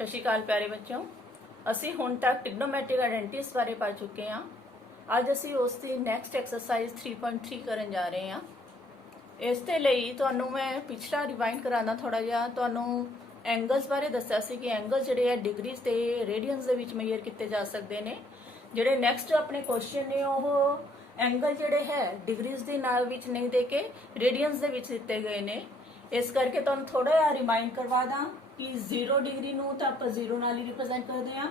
सत श्री अकाल प्यारे बच्चों, ਅਸੀਂ ਹੁਣ तक ट्रिग्नोमेट्रिक आइडेंटिटीज बारे पढ़ चुके हैं। ਅੱਜ ਅਸੀਂ ਉਸ ਦੀ ਨੈਕਸਟ ਐਕਸਰਸਾਈਜ਼ 3.3 ਕਰਨ ਜਾ ਰਹੇ ਹਾਂ। ਇਸ ਦੇ ਲਈ ਤੁਹਾਨੂੰ ਮੈਂ ਪਿਛਲਾ ਰਿਵਾਈਂਡ ਕਰਾਉਣਾ ਥੋੜਾ ਜਿਹਾ। ਤੁਹਾਨੂੰ ਐਂਗਲਸ ਬਾਰੇ ਦੱਸਿਆ ਸੀ ਕਿ ਐਂਗਲ ਜਿਹੜੇ ਆ ਡਿਗਰੀਜ਼ ਤੇ ਰੇਡੀਅਨਸ ਦੇ ਵਿੱਚ ਮੇਜ਼ਰ ਕੀਤੇ ਜਾ ਸਕਦੇ ਨੇ। ਜਿਹੜੇ ਨੈਕਸਟ ਆਪਣੇ ਕੁਐਸਚਨ ਨੇ ਉਹ ਐਂਗਲ ਜਿਹੜੇ ਹੈ ਡਿਗਰੀਜ਼ ਦੇ ਨਾਲ ਵਿੱਚ ਨਹੀਂ ਦੇ ਕੇ ਰੇਡੀਅਨਸ ਦੇ ਵਿੱਚ ਦਿੱਤੇ ਗਏ ਨੇ। ਇਸ ਕਰਕੇ ਤੁਹਾਨੂੰ ਥੋੜਾ ਜਿਹਾ ਰਿਮਾਈਂਡ ਕਰਵਾ ਦਾਂ ਕਿ 0 डिग्री ਨੂੰ ਤਾਂ ਆਪਾਂ 0 ਨਾਲ ਹੀ ਰਿਪਰੈਜ਼ੈਂਟ ਕਰਦੇ ਹਾਂ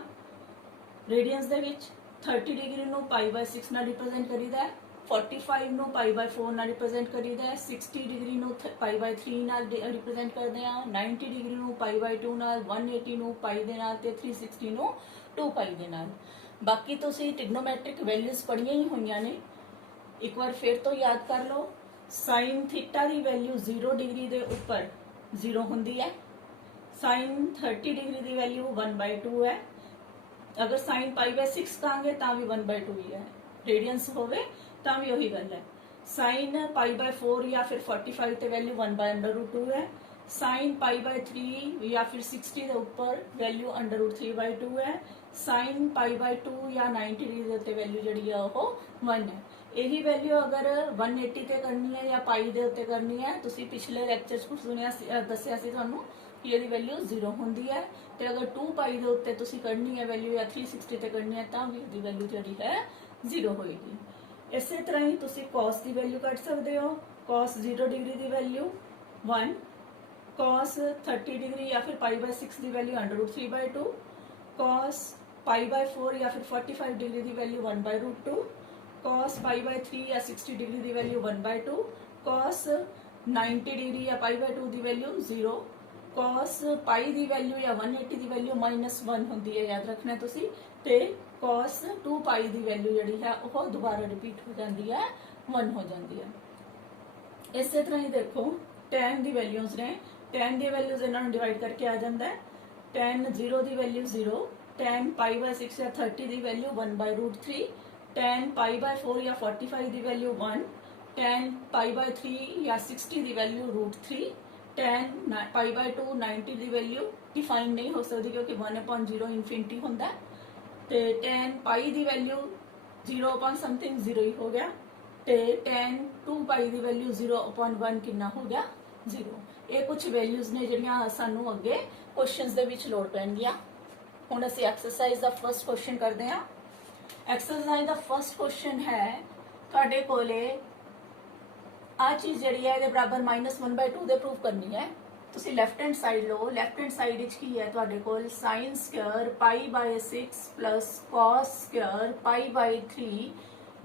ਰੇਡੀਅਨਸ ਦੇ ਵਿੱਚ। 30 डिग्री ਨੂੰ π/6 ਨਾਲ ਰਿਪਰੈਜ਼ੈਂਟ ਕਰੀਦਾ ਹੈ। 45 ਨੂੰ π/4 ਨਾਲ ਰਿਪਰੈਜ਼ੈਂਟ ਕਰੀਦਾ ਹੈ। 60 डिग्री ਨੂੰ π/3 ਨਾਲ ਰਿਪਰੈਜ਼ੈਂਟ ਕਰਦੇ ਹਾਂ। 90 डिग्री ਨੂੰ π/2 ਨਾਲ, 180 ਨੂੰ π ਦੇ ਨਾਲ ਤੇ 360 ਨੂੰ 2π ਦੇ ਨਾਲ। ਬਾਕੀ ਤੁਸੀਂ ਟ੍ਰਿਗਨੋਮੈਟ੍ਰਿਕ ਵੈਲਿਊਜ਼ ਪੜ੍ਹੀਆਂ ਹੀ ਹੋਈਆਂ ਨੇ, ਇੱਕ ਵਾਰ ਫਿਰ ਤੋਂ ਯਾਦ ਕਰ ਲਓ। ਸਾਈਨ ਥੀਟਾ ਦੀ ਵੈਲਿਊ 0 डिग्री ਦੇ ਉੱਪਰ 0 ਹੁੰਦੀ ਹੈ। साइन 30 डिग्री की वैल्यू 1/2 है। अगर साइन π/6 कहेंगे तो भी 1/2 ही है। रेडियंस होवे तो भी वही गल है। साइन π/4 या फिर 45 ते वैल्यू 1/√2 है। साइन π/3 या फिर 60 के ऊपर वैल्यू √3/2 है। साइन π/2 या 90 डिग्री के वैल्यू जी है वो 1 है। यही वैल्यू अगर 180 ते करनी है या पाई दे उत्ते करनी है, तुसी पिछले लेक्चर च सुनिया दसिया सी तुहानू कि ये वैल्यू 0 होंदी है। ते अगर 2π दे उत्ते तुसी करनी है वैल्यू या 360 ते करनी है तो भी इसकी वैल्यू जी है 0 होएगी। इस तरह ही तुसी cos की वैल्यू कट सकते हो। cos 0 डिग्री की वैल्यू 1, cos 30 डिग्री या फिर π/6 की वैल्यू √3/2, cos π/4 या फिर 45 डिग्री की वैल्यू 1/√2, cos π/3 या 60 डिग्री की वैल्यू 1/2, cos 90 डिग्री या π/2 की वैल्यू 0, cos π की वैल्यू या 180 की वैल्यू -1 होंगी है, याद रखना तुसी। ते cos 2π की वैल्यू जी है वो दोबारा रिपीट हो जाती है, 1 हो जाती है। इस तरह ही देखो tan की वैल्यूज ने, tan की वैल्यूज इन्होंने डिवाइड करके आ जाता है। tan 0 की वैल्यू 0, tan π/6 या 30 की वैल्यू 1/√3, tan π/4 या 45 की वैल्यू 1, tan π/3 या 60 की वैल्यू √3, tan π/2 90 की वैल्यू डिफाइन नहीं हो सकती क्योंकि 1/0 इनफिनिटी होंदा है। ते tan π की वैल्यू 0/समथिंग 0 ही हो गया। ते tan 2π की वैल्यू 0/1 कितना हो गया 0। ये कुछ वैल्यूज ने जिहड़ियां सानू अगे क्वेश्चंस दे विच लोड़ पैणगियां। हुण असीं एक्सरसाइज दा फर्स्ट क्वेश्चन करदे हां। एक्सरसाइज दा फर्स्ट क्वेश्चन है तुहाडे कोले आ चीज़ जी है ये बराबर -1/2 दे प्रूव करनी है। तुसी लैफ्ट हैंड साइड लो। लैफ्ट हैंड साइड की है तुहाडे कोल sine square π/6 plus cos square π/3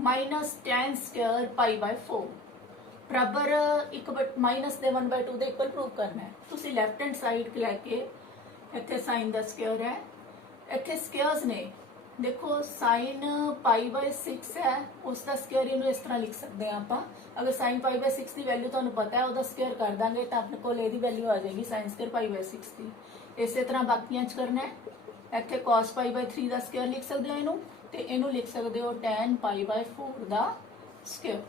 minus tan square π/4 बराबर माइनस दे 1/2 दे इक्वल प्रूव करना है। तुसी लैफ्ट हैंड साइड लैके इत्थे साइन दा स्क्वायर है, इत्थे स्क्वायर्स ने देखो साइन π/6 है उसका स्क्वायर इनू इस तरह लिख सकते हैं आप। अगर साइन π/6 की वैल्यू तुहानू पता है उसका स्क्वायर कर देंगे तो अपने को यदी वैल्यू आ जाएगी साइन स्क्वायर π/6 की। इस तरह बाकियां करना है। इत्थे cos π/3 का स्क्वायर लिख सकते हो इनू, ते इनू लिख सकते हो tan π/4 का स्क्वायर।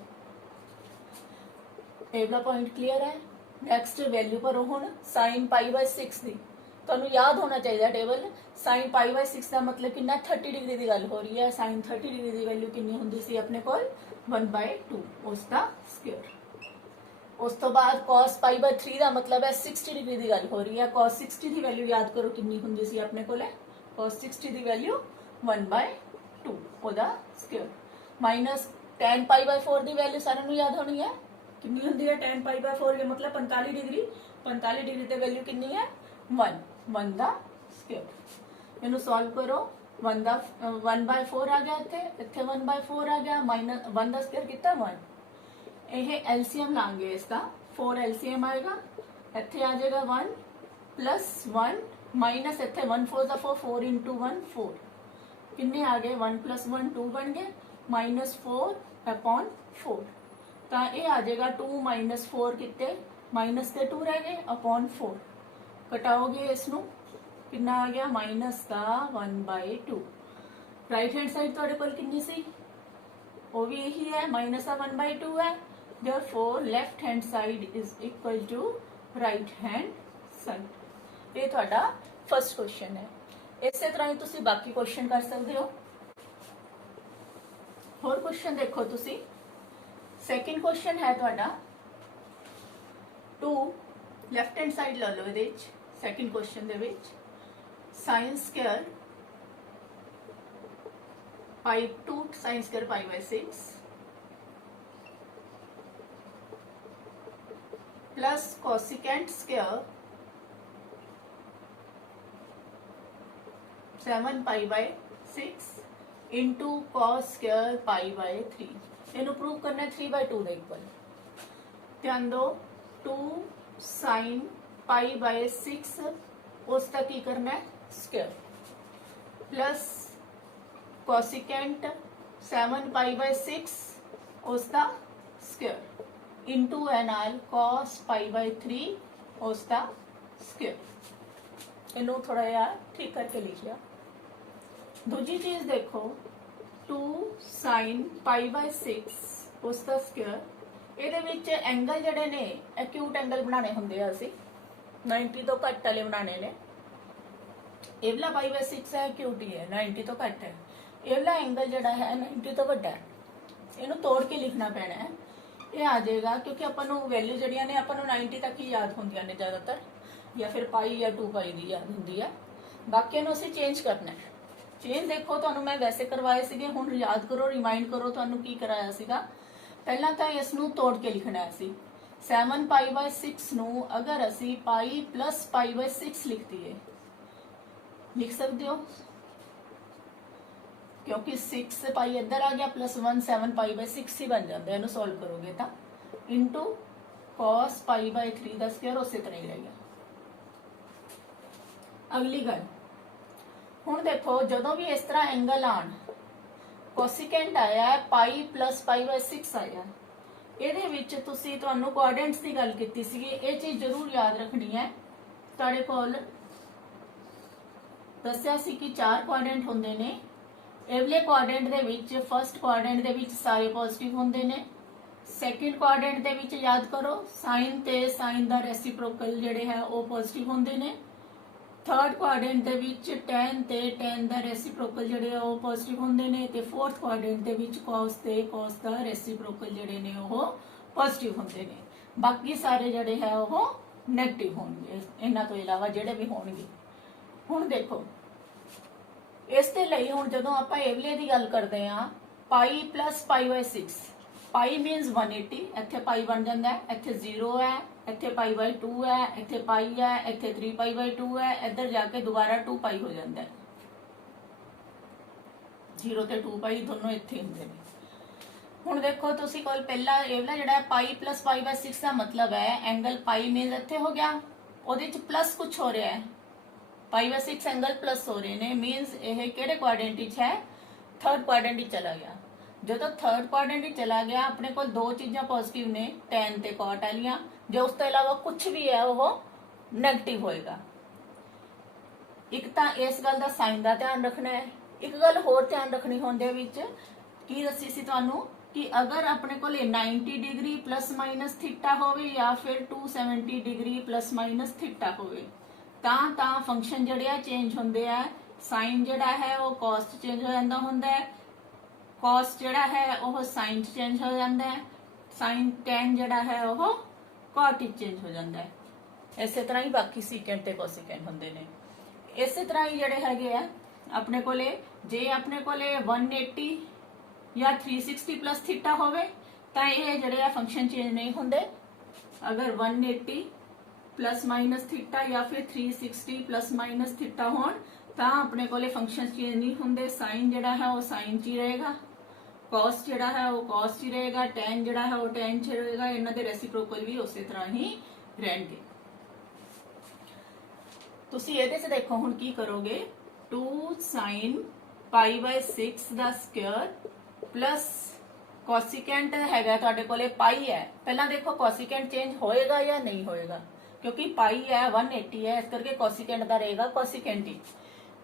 ये वाला पॉइंट क्लीयर है। नैक्सट वैल्यू पर हुण साइन π/6 की तुहानू याद होना चाहिए टेबल। साइन π/6 का मतलब कितना 30 डिग्री की गल हो रही है। साइन 30 डिग्री की वैल्यू कितनी होंदी सी अपने कोल 1/2 उसका स्क्वायर। उस तो बाद cos π/3 का मतलब है 60 डिग्री की गल हो रही है। cos 60 की वैल्यू याद करो कितनी होंदी सी अपने कोल cos 60 की वैल्यू 1/2 ओदा स्क्वायर माइनस tan π/4 की वैल्यू सारे नू याद होनी है कितनी होंदी है। tan π/4 का मतलब 45 डिग्री, 45 डिग्री ते वैल्यू कितनी है 1 दा स्क्वायर। इनू सॉल्व करो। 1/4 आ गया, इत्थे 1/4 आ गया, माइनस 1 दा स्क्वायर कितना 1। ये एलसीएम लांगे इसका 4 एलसीएम आएगा। इत्थे आ जाएगा 1 प्लस 1 माइनस इत्थे 1 4 दा 4, 4 × 1 4 किन्ने आ गए 1 + 1 2 बन गए -4/4 तो ये आ जाएगा 2 - 4 कितने माइनस के 2 रह गए /4 कटाओगे इसनू कितना आ गया माइनस का 1/2। राइट हैंड साइड तुहाडे कोल कितनी सी वो भी यही है माइनस का 1/2 है। Therefore left hand side is equal to right hand side. ये तुहाडा फर्स्ट क्वेश्चन है। इसे तरह ही तुसी बाकी क्वेश्चन कर सकते हो। होर क्वेश्चन देखो तुसी। सैकेंड क्वेश्चन है तुहाडा 2 लैफ्ट हैंड साइड ला लो इहदे विच। सैकेंड क्वेश्चन दे विच sin square pi 2 sin square pi by 6 plus cosecant square 7 pi by 6 into cos square pi by 3। इनू प्रूव करना है 3/2 दे इक्वल। ध्यान दो 2 साइन पाई बाय 6 उसका की करना है square plus cosecant 7 pi by 6 उसका स्क्वायर इंटू है नाल कॉस पाई बाय 3 उसका स्क्वायर। इनू थोड़ा यार ठीक करके लिख लिया। दूजी चीज देखो 2 साइन पाई बाय 6 उसका स्क्वायर। ਇਹਦੇ ਵਿੱਚ ਐਂਗਲ ਜਿਹੜੇ ਨੇ ਐਕਿਊਟ ਐਂਗਲ ਬਣਾਣੇ ਹੁੰਦੇ ਆ ਅਸੀਂ 90 ਤੋਂ ਘੱਟ ਵਾਲੇ ਬਣਾਣੇ ਨੇ। ਇਹ ਵਾਲਾ ਪਾਈ ਬਾय 6 ਹੈ ਐਕਿਊਟ ਹੀ ਹੈ 90 ਤੋਂ ਘੱਟ ਹੈ। ਇਹ ਵਾਲਾ ਐਂਗਲ ਜਿਹੜਾ ਹੈ 90 ਤੋਂ ਵੱਡਾ ਹੈ। ਇਹਨੂੰ ਤੋੜ ਕੇ ਲਿਖਣਾ ਪੈਣਾ ਹੈ। ਇਹ ਆ ਜਾਏਗਾ क्योंकि ਆਪਾਂ ਨੂੰ ਵੈਲਿਊ ਜਿਹੜੀਆਂ ਨੇ ਆਪਾਂ ਨੂੰ 90 ਤੱਕ ਹੀ ਯਾਦ ਹੁੰਦੀਆਂ ਨੇ ਜ਼ਿਆਦਾਤਰ ਜਾਂ ਫਿਰ ਪਾਈ ਜਾਂ 2 ਪਾਈ ਦੀ ਯਾਦ ਹੁੰਦੀ ਹੈ। ਬਾਕੀ ਨੂੰ ਅਸੀਂ ਚੇਂਜ ਕਰਨਾ ਹੈ। ਚੇਂਜ ਦੇਖੋ ਤੁਹਾਨੂੰ ਮੈਂ ਵੈਸੇ ਕਰਵਾਏ ਸੀਗੇ ਹੁਣ ਯਾਦ ਕਰੋ ਰਿਮਾਈਂਡ ਕਰੋ ਤੁਹਾਨੂੰ ਕੀ ਕਰਾਇਆ ਸੀਗਾ। ਪਹਿਲਾਂ ਤਾਂ ਇਸ ਨੂੰ ਤੋੜ ਕੇ ਲਿਖਣਾ ਹੈ ਅਸੀਂ 7 ਪਾਈ ਬਾय 6 ਨੂੰ ਅਗਰ ਅਸੀਂ ਪਾਈ ਪਲਸ ਪਾਈ ਬਾय 6 ਲਿਖ ਦਈਏ ਲਿਖ ਸਕਦੇ ਹੋ क्योंकि 6 पाई इधर आ गया प्लस 1 7 पाई बाय 6 ही बन जाता है। इनू सॉल्व करोगे तो इंटू कॉस पाई बाय 3 का स्क्वायर उस तरह ही रहेगा। अगली गल हुण देखो जदों भी इस तरह एंगल आन कोसिकेंट आया है पाई प्लस पाई बाय 6 आया ਇਹਦੇ ਵਿੱਚ ਤੁਸੀਂ ਤੁਹਾਨੂੰ ਕੋਆਰਡੀਨੇਟਸ ਦੀ ਗੱਲ ਕੀਤੀ ਸੀਗੀ। ਇਹ ਚੀਜ਼ ਜ਼ਰੂਰ ਯਾਦ ਰੱਖਣੀ ਹੈ। ਤੁਹਾਡੇ ਕੋਲ ਦੱਸਿਆ ਸੀ ਕਿ 4 ਕੋਆਰਡੀਨੇਟ ਹੁੰਦੇ ਨੇ। एवले quadrant they which first quadrant दे विच सारे पॉजिटिव होंदे ने। सैकेंड क्वाड्रेंट दे विच याद करो साइन ते साइन दा रेसिप्रोकल जेड़े है वो पॉजिटिव होंदे ने। थर्ड क्वाड्रेंट दे विच tan ते tan दा रेसिप्रोकल जेड़े है वो पॉजिटिव होंदे ने ते फोर्थ क्वाड्रेंट दे विच cos ते cos दा रेसिप्रोकल जेड़े ने वो पॉजिटिव होंदे ने। बाकी सारे जेड़े है वो नेगेटिव होंगे इन्हां तो इलावा जेड़े भी होंगे। हुण देखो इस दे लई हुण जदों आपां एवले दी गल करदे आ पाई प्लस पाई बाय 6 पाई मीनस 180 इत्थे पाई बन जांदा है इत्थे 0 है इत्थे पाई बाय 2 है इत्थे पाई है इत्थे 3 पाई बाय 2 है इधर जाके दोबारा 2 पाई हो जांदा है। 0 ते 2 पाई दोनों इत्थे हुंदे ने। हुण देखो तुसी कोल पहला एवला जेड़ा पाई प्लस पाई बाय 6 दा मतलब है एंगल पाई मीनस इत्थे हो गया ओदे च प्लस कुछ हो रहा है पाई बाय 6 एंगल प्लस हो रहे ने मीनस यह किहड़े क्वाड्रेंट विच है थर्ड क्वाड्रेंट विच चला गया। जो थर्ड क्वाड्रेंट विच चला गया अपने को दो चीज़ां पॉजिटिव ने tan ते cot वालियां जो उस तो इलावा कुछ भी है वो नेगेटिव होएगा। एक तो इस गल का साइन का ध्यान रखना है। एक गल होर ध्यान रखनी होंदे विच की दसी सी तुहानू कि अगर अपने को 90 डिग्री प्लस माइनस थीटा होवे या फिर 270 डिग्री प्लस माइनस थीटा होवे ता फंक्शन जड़े चेंज होंदे है। साइन जड़ा है वो कॉस चेंज हो जाता होंदा है कॉस जड़ा है वो साइन चेंज हो जाता है साइन tan जड़ा है वो कॉट चेंज हो जाता है। इस तरह ही बाकी सीकेंट ते कोसिकेंट होंदे ने। इस तरह ही जड़े हैगे आ अपने कोले जे अपने कोले 180 या 360 प्लस थीटा होवे तां ये जड़े फंक्शन चेंज नहीं होंदे। अगर 180 प्लस माइनस थीटा या फिर 360 प्लस माइनस थीटा होन तां अपने कोले फंक्शन चेंज नहीं होंदे। साइन जड़ा है वो साइन च ही रहेगा कॉस जड़ा है वो कॉस च ही रहेगा tan जड़ा है वो tan च रहेगा। इन्हां दे रेसिप्रोकल भी उस तरह ही रहणगे। तुसी इहदे च देखो हुण की करोगे 2 साइन पाई बाय 6 दा स्क्वायर प्लस कोसिकेंट हैगा तुहाडे कोले पाई है। पहला देखो कोसिकेंट चेंज होएगा या नहीं होएगा क्योंकि पाई है 180 है इस करके कोसिकेंट का रहेगा कोसिकेंट ही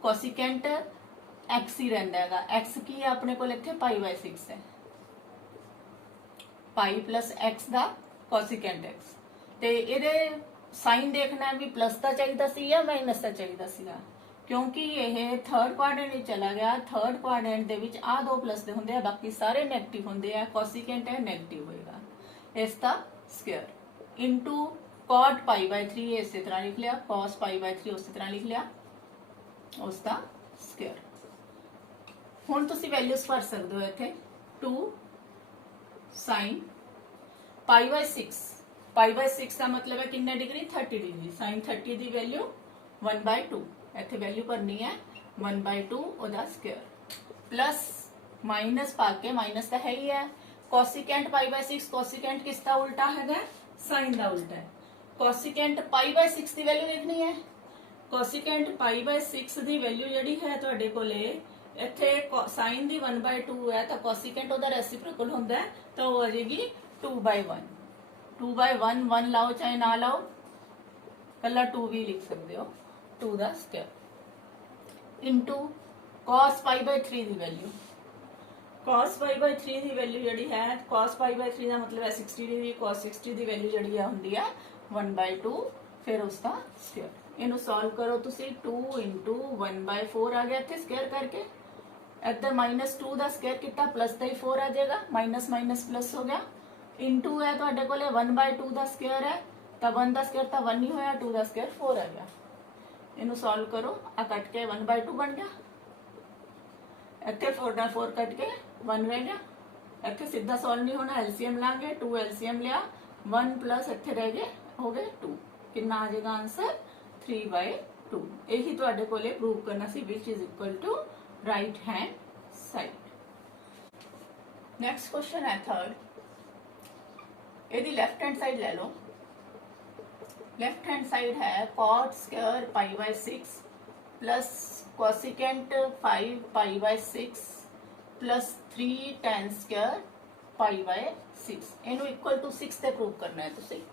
कोसिकेंट एक्स ही रहिंदा हैगा। एक्स की है अपने को इत्थे पाई बाय 6 है पाई प्लस एक्स दा कोसिकेंट एक्स ते इहदे ਸਾਈਨ ਦੇਖਣਾ ਹੈ ਵੀ ਪਲੱਸ ਦਾ ਚਾਹੀਦਾ ਸੀ ਜਾਂ ਮਾਈਨਸ ਦਾ ਚਾਹੀਦਾ ਸੀਗਾ, ਕਿਉਂਕਿ ਇਹ ਥਰਡ ਕੁਆਡਰੈਂਟ ਵਿੱਚ ਚਲਾ ਗਿਆ। ਥਰਡ ਕੁਆਡਰੈਂਟ ਦੇ ਵਿੱਚ ਆ ਦੋ ਪਲੱਸ ਦੇ ਹੁੰਦੇ ਆ, ਬਾਕੀ ਸਾਰੇ ਨੈਗੇਟਿਵ ਹੁੰਦੇ ਆ। ਕੋਸੀਕੈਂਟ ਹੈ ਨੈਗੇਟਿਵ ਹੋਏਗਾ। ਇਸ ਦਾ ਸਕੁਅਰ ਇਨਟੂ cot π/3 ਇਸੇ ਤਰ੍ਹਾਂ ਲਿਖ ਲਿਆ, cos π/3 ਉਸੇ ਤਰ੍ਹਾਂ ਲਿਖ ਲਿਆ, ਉਸ ਦਾ ਸਕੁਅਰ। ਹੁਣ ਤੁਸੀਂ ਵੈਲਿਊਜ਼ ਭਰ ਸਕਦੇ ਹੋ ਇੱਥੇ। 2 sin π/6, π/6 ਦਾ ਮਤਲਬ ਹੈ ਕਿੰਨੇ ਡਿਗਰੀ 30 ਡਿਗਰੀ। sin 30 ਦੀ ਵੈਲਿਊ 1/2, ਇੱਥੇ ਵੈਲਿਊ ਭਰਨੀ ਹੈ 1/2 ਉਹਦਾ ਸਕੁਅਰ, ਪਲੱਸ ਮਾਈਨਸ ਪਾ ਕੇ, ਮਾਈਨਸ ਤਾਂ ਹੈ ਹੀ ਹੈ। ਕੋਸੀਕੈਂਟ π/6, ਕੋਸੀਕੈਂਟ ਕਿਸ ਦਾ ਉਲਟਾ ਹੈਗਾ, ਸਾइन ਦਾ ਉਲਟਾ ਹੈ। ਕੋਸੀਕੈਂਟ π/6 ਦੀ ਵੈਲਿਊ ਲਿਖਣੀ ਹੈ। ਕੋਸੀਕੈਂਟ π/6 ਦੀ ਵੈਲਿਊ ਜਿਹੜੀ ਹੈ ਤੁਹਾਡੇ ਕੋਲੇ ਇੱਥੇ ਸਾइन ਦੀ 1/2 ਹੈ, ਤਾਂ ਕੋਸੀਕੈਂਟ ਉਹਦਾ ਰੈਸਿਪਰੋਕਲ ਹੁੰਦਾ ਹੈ, ਤਾਂ ਉਹ ਆ ਜਾਏਗੀ 2/1। 2/1 1 ਲਾਓ ਚਾਹੇ ਨਾ ਲਾਓ, ਕੱਲਾ 2 ਵੀ ਲਿਖ ਸਕਦੇ ਹੋ। 2 ਦਾ ਸਕੁਅਰ ਇਨਟੂ cos π/3 ਦੀ ਵੈਲਿਊ। cos π/3 ਦੀ ਵੈਲਿਊ ਜਿਹੜੀ ਹੈ, cos π/3 ਦਾ ਮਤਲਬ ਹੈ 60 ਡਿਗਰੀ। cos 60 ਦੀ ਵੈਲਿਊ ਜਿਹੜੀ ਆ ਹੁੰਦੀ ਹੈ 1/2, ਫਿਰ ਉਸ ਦਾ ਸਕੁਅਰ। ਇਹਨੂੰ ਸੋਲਵ ਕਰੋ ਤੁਸੀਂ। 2 × 1/4 ਆ ਗਿਆ ਇੱਥੇ ਸਕੁਅਰ ਕਰਕੇ। ਇੱਧਰ -2 ਦਾ ਸਕੁਅਰ ਕੀਤਾ, ਪਲੱਸ ਦਾ ਹੀ 4 ਆ ਜਾਏਗਾ, ਮਾਈਨਸ ਮਾਈਨਸ ਪਲੱਸ ਹੋ ਗਿਆ। ਇਨਟੂ ਹੈ ਤੁਹਾਡੇ ਕੋਲੇ 1/2 ਦਾ ਸਕੁਅਰ ਹੈ, ਤਾਂ 1 ਦਾ ਸਕੁਅਰ ਤਾਂ 1 ਨਹੀਂ ਹੋਇਆ, 2 ਦਾ ਸਕੁਅਰ 4 ਆ ਗਿਆ। ਇਹਨੂੰ ਸੋਲਵ ਕਰੋ, ਆ ਕੱਟ ਕੇ 1/2 ਬਣ ਗਿਆ। ਇੱਥੇ 4 ਨਾਲ 4 ਕੱਟ ਕੇ 1 ਰਹਿ ਗਿਆ। ਇੱਥੇ ਸਿੱਧਾ ਸੋਲਵ ਨਹੀਂ ਹੋਣਾ, ਐਲਸੀਐਮ ਲਾਂਗੇ। 2 ਐਲਸੀਐਮ ਲਿਆ, 1 ਪਲੱਸ ਇੱਥੇ ਰਹਿ ਗਏ, ਹੋ ਗਏ 2। ਕਿੰਨਾ ਆ ਜਾਏਗਾ ਆਂਸਰ 3/2। ਇਹੀ ਤੁਹਾਡੇ ਕੋਲੇ ਪ੍ਰੂਵ ਕਰਨਾ ਸੀ, which is equal to right hand side. Next question है थर्ड। यदि लेफ्ट हैंड साइड ले लो, लेफ्ट हैंड साइड है cot square π/6 plus cosecant 5 π/6 plus 3 tan square π/6। इनू इक्वल टू 6 ते प्रूव करना है तुसी।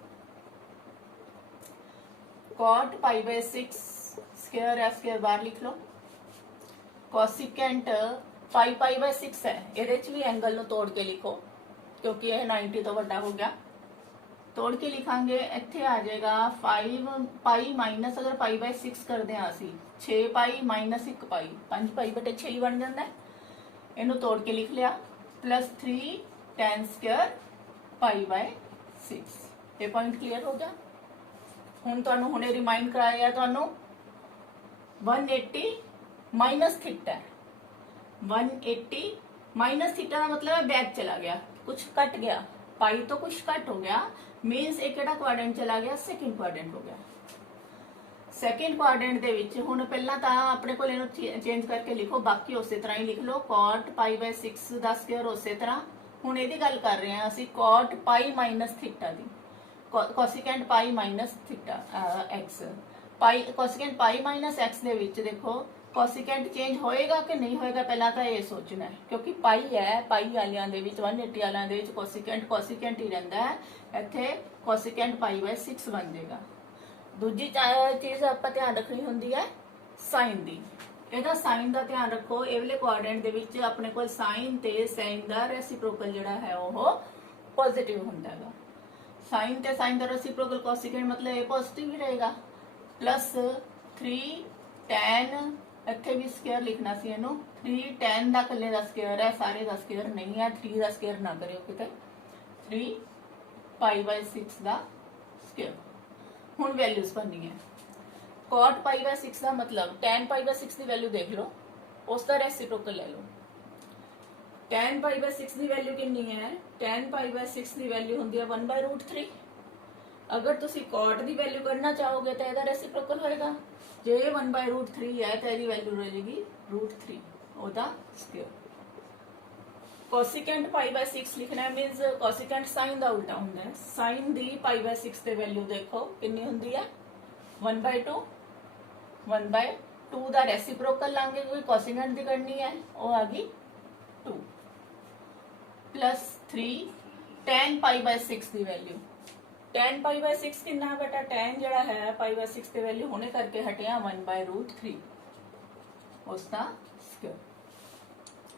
cot π/6 स्क्वायर है, स्क्वायर बाहर लिख लो। ਕੋਸੀਕੈਂਟ 5 π/6 है, ਇਹਦੇ ਚ ਵੀ ਐਂਗਲ ਨੂੰ ਤੋੜ ਕੇ ਲਿਖੋ ਕਿਉਂਕਿ ਇਹ 90 ਤੋਂ ਵੱਡਾ ਹੋ ਗਿਆ। ਤੋੜ ਕੇ ਲਿਖਾਂਗੇ, ਇੱਥੇ ਆ ਜਾਏਗਾ 5 π ਮਾਈਨਸ, ਅਗਰ π/6 ਕਰਦੇ ਆ ਅਸੀਂ 6 π ਮਾਈਨਸ 1 π, 5 π/6 ਹੀ ਬਣ ਜਾਂਦਾ ਹੈ। ਇਹਨੂੰ ਤੋੜ ਕੇ ਲਿਖ ਲਿਆ, ਪਲੱਸ 3 tan ਸਕੁਅਰ π/6। ਇਹ ਪੁਆਇੰਟ ਕਲੀਅਰ ਹੋ ਗਿਆ। ਹੁਣ ਤੁਹਾਨੂੰ ਹੁਣੇ ਰਿਮਾਈਂਡ ਕਰਾਇਆ ਤੁਹਾਨੂੰ 180 माइनस थीटा। 180 माइनस थीटा का मतलब है बैक चला गया, कुछ कट गया, पाई तो कुछ कट हो गया, मीनस एक क्वाड्रेंट चला गया, सेकंड क्वाड्रेंट हो गया। सेकंड क्वाड्रेंट ਦੇ ਵਿੱਚ ਹੁਣ ਪਹਿਲਾਂ ਤਾਂ ਆਪਣੇ ਕੋਲ ਇਹਨੂੰ ਚੇਂਜ ਕਰਕੇ ਲਿਖੋ, ਬਾਕੀ ਉਸੇ ਤਰ੍ਹਾਂ ਹੀ ਲਿਖ ਲਓ। cot π/6 ਦਾ ਸਕੁਅਰ ਉਸੇ ਤਰ੍ਹਾਂ। ਹੁਣ ਇਹਦੀ ਗੱਲ ਕਰ ਰਹੇ ਹਾਂ ਅਸੀਂ cot π ਮਾਈਨਸ ਥੀਟਾ ਦੀ, ਕੋਸੀਕੈਂਟ π ਮਾਈਨਸ ਥੀਟਾ x। ਪਾਈ ਕੋਸੀਕੈਂਟ π ਮਾਈਨਸ x ਦੇ ਵਿੱਚ ਦੇਖੋ ਕੋਸੀਕੈਂਟ ਚੇਂਜ ਹੋਏਗਾ ਕਿ ਨਹੀਂ ਹੋਏਗਾ, ਪਹਿਲਾਂ ਤਾਂ ਇਹ ਸੋਚਣਾ ਹੈ, ਕਿਉਂਕਿ ਪਾਈ ਹੈ, ਪਾਈ ਵਾਲਿਆਂ ਦੇ ਵਿੱਚ 180 ਵਾਲਿਆਂ ਦੇ ਵਿੱਚ ਕੋਸੀਕੈਂਟ ਹੀ ਰਹਿੰਦਾ ਹੈ। ਇੱਥੇ ਕੋਸੀਕੈਂਟ π/6 ਬਣ ਜਾਏਗਾ। ਦੂਜੀ ਚੀਜ਼ ਆਪਾਂ ਧਿਆਨ ਰੱਖਣੀ ਹੁੰਦੀ ਹੈ ਸਾਈਨ ਦੀ। ਇਹਦਾ ਸਾਈਨ ਦਾ ਧਿਆਨ ਰੱਖੋ। ਇਹ ਵਾਲੇ ਕੁਆਡਰੈਂਟ ਦੇ ਵਿੱਚ ਆਪਣੇ ਕੋਲ ਸਾਈਨ ਤੇ ਸਾਈਨ ਦਾ ਰੈਸਿਪਰੋਕਲ ਜਿਹੜਾ ਹੈ ਉਹ ਪੋਜ਼ਿਟਿਵ ਹੁੰਦਾ ਹੈਗਾ। ਸਾਈਨ ਤੇ ਸਾਈਨ ਦਾ ਰੈਸਿਪਰੋਕਲ ਕੋਸੀਕੈਂਟ ਮਤਲਬ ਇਹ ਪੋਜ਼ਿਟਿਵ ਹੀ ਰਹੇਗਾ। ਪਲੱਸ 3 tan, ਇੱਥੇ ਵੀ ਸਕੁਅਰ ਲਿਖਣਾ ਸੀ ਇਹਨੂੰ। 3 tan ਦਾ ਇਕੱਲੇ ਦਾ ਸਕੁਅਰ ਹੈ, ਸਾਰੇ ਦਾ ਸਕੁਅਰ ਨਹੀਂ ਹੈ। 3 ਦਾ ਸਕੁਅਰ ਨਾ ਕਰਿਓ ਕਿਤੇ। 3 π/6 ਦਾ ਸਕੁਅਰ। ਹੁਣ ਵੈਲਿਊਜ਼ ਭਰਨੀ ਹੈ। cot π/6 ਦਾ ਮਤਲਬ tan π/6 ਦੀ ਵੈਲਿਊ ਦੇਖ ਲਓ, ਉਸ ਦਾ ਰੈਸਿਪਰੋਕਲ ਲੈ ਲਓ। tan π/6 ਦੀ ਵੈਲਿਊ ਕਿੰਨੀ ਹੈ? tan π/6 ਦੀ ਵੈਲਿਊ ਹੁੰਦੀ ਹੈ 1/√3। ਅਗਰ ਤੁਸੀਂ cot ਦੀ ਵੈਲਿਊ ਕਰਨਾ ਚਾਹੋਗੇ ਤਾਂ ਇਹਦਾ ਰੈਸਿਪਰੋਕਲ ਹੋਏਗਾ। ਜੇ 1/√3 ਹੈ ਤਾਂ ਇਹਦੀ ਵੈਲਿਊ ਰਹੇਗੀ √3, ਉਹਦਾ ਸਕੁਅਰ। ਕੋਸੀਕੈਂਟ π/6 ਲਿਖਣਾ ਹੈ, ਮੀਨਸ ਕੋਸੀਕੈਂਟ ਸਾਈਨ ਦਾ ਉਲਟਾ ਹੁੰਦਾ ਹੈ। ਸਾਈਨ ਦੀ π/6 ਤੇ ਵੈਲਿਊ ਦੇਖੋ ਕਿੰਨੀ ਹੁੰਦੀ ਹੈ 1/2। 1/2 ਦਾ ਰੈਸਿਪਰੋਕਲ ਲਾਂਗੇ ਕਿਉਂਕਿ ਕੋਸੀਕੈਂਟ ਦੀ ਕਰਨੀ ਹੈ, ਉਹ ਆ ਗਈ 2 प्लस 3 tan π/6 ਦੀ ਵੈਲਿਊ। tan π/6 ਕਿੰਨਾ ਬੇਟਾ? tan ਜਿਹੜਾ ਹੈ π/6 ਤੇ ਵੈਲਿਊ ਹੋਣੇ ਕਰਕੇ ਹਟਿਆ 1/√3, ਉਸ ਦਾ ਸਕੁਅਰ।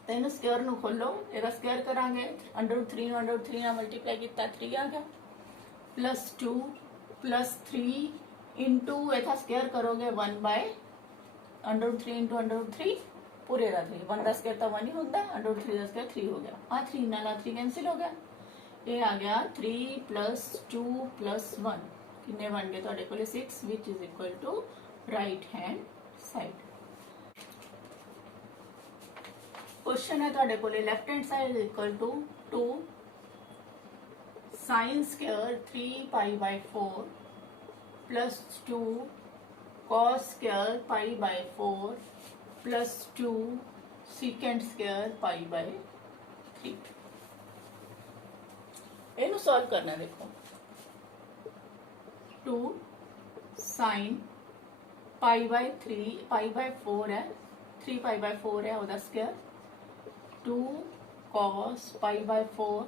ਤੇ ਇਹਨੂੰ ਸਕੁਅਰ ਨੂੰ ਖੋਲੋ, ਇਹਦਾ ਸਕੁਅਰ ਕਰਾਂਗੇ। √3 ਨੂੰ √3 ਨਾਲ ਮਲਟੀਪਲਾਈ ਕੀਤਾ 3 ਆ ਗਿਆ, ਪਲੱਸ 2 प्लस 3 इंटू इतना स्केयर करोगे 1/√3 इंटू √3 पूरे का 3 1 का स्केयर तो 1 ही होता है, √3 का स्केयर 3 हो गया। हाँ 3 नाला 3 कैंसिल हो गया, ये आ गया 3 + 2 + 1 किन्ने बन गए ਤੁਹਾਡੇ ਕੋਲੇ 6 which is equal to right hand side. Question है ਤੁਹਾਡੇ ਕੋਲੇ left hand side is equal to 2 sin square 3π/4 plus 2 cos square π/4 plus 2 secant square π/3। इनू सॉल्व करना, देखो 2 sin π/3 π/4 है 3π/4 है ਉਹਦਾ स्क्वायर 2 cos π/4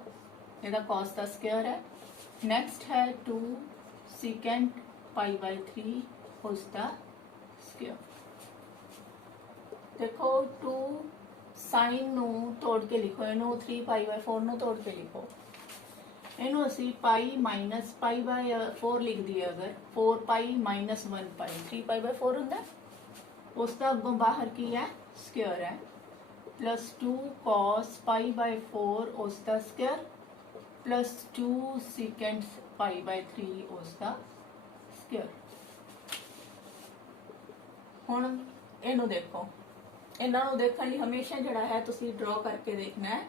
ਇਹਦਾ cos ਦਾ स्क्वायर है। नेक्स्ट है 2 secant π/3 उसका स्क्वायर। देखो 2 sin ਨੂੰ ਤੋੜ ਕੇ ਲਿਖੋ, ਇਹਨੂੰ 3π/4 ਨੂੰ ਤੋੜ ਕੇ ਲਿਖੋ, ਇਹਨੂੰ ਅਸੀਂ पाई माइनस π/4 लिख दिए अगर 4π - 1π 3π/4 ਹੁੰਦਾ, ਉਸ ਦਾ ਅੱਗੋਂ ਬਾਹਰ ਕੀ ਹੈ स्क्वायर है प्लस 2 cos π/4 ਉਸ ਦਾ स्क्वायर प्लस 2 secant π/3 ਉਸ ਦਾ स्क्वायर। ਹੁਣ ਇਹਨੂੰ ਦੇਖੋ, ਇਹਨਾਂ ਨੂੰ ਦੇਖਣ ਲਈ ਹਮੇਸ਼ਾ ਜਿਹੜਾ ਹੈ ਤੁਸੀਂ ਡਰਾ ਕਰਕੇ ਦੇਖਣਾ ਹੈ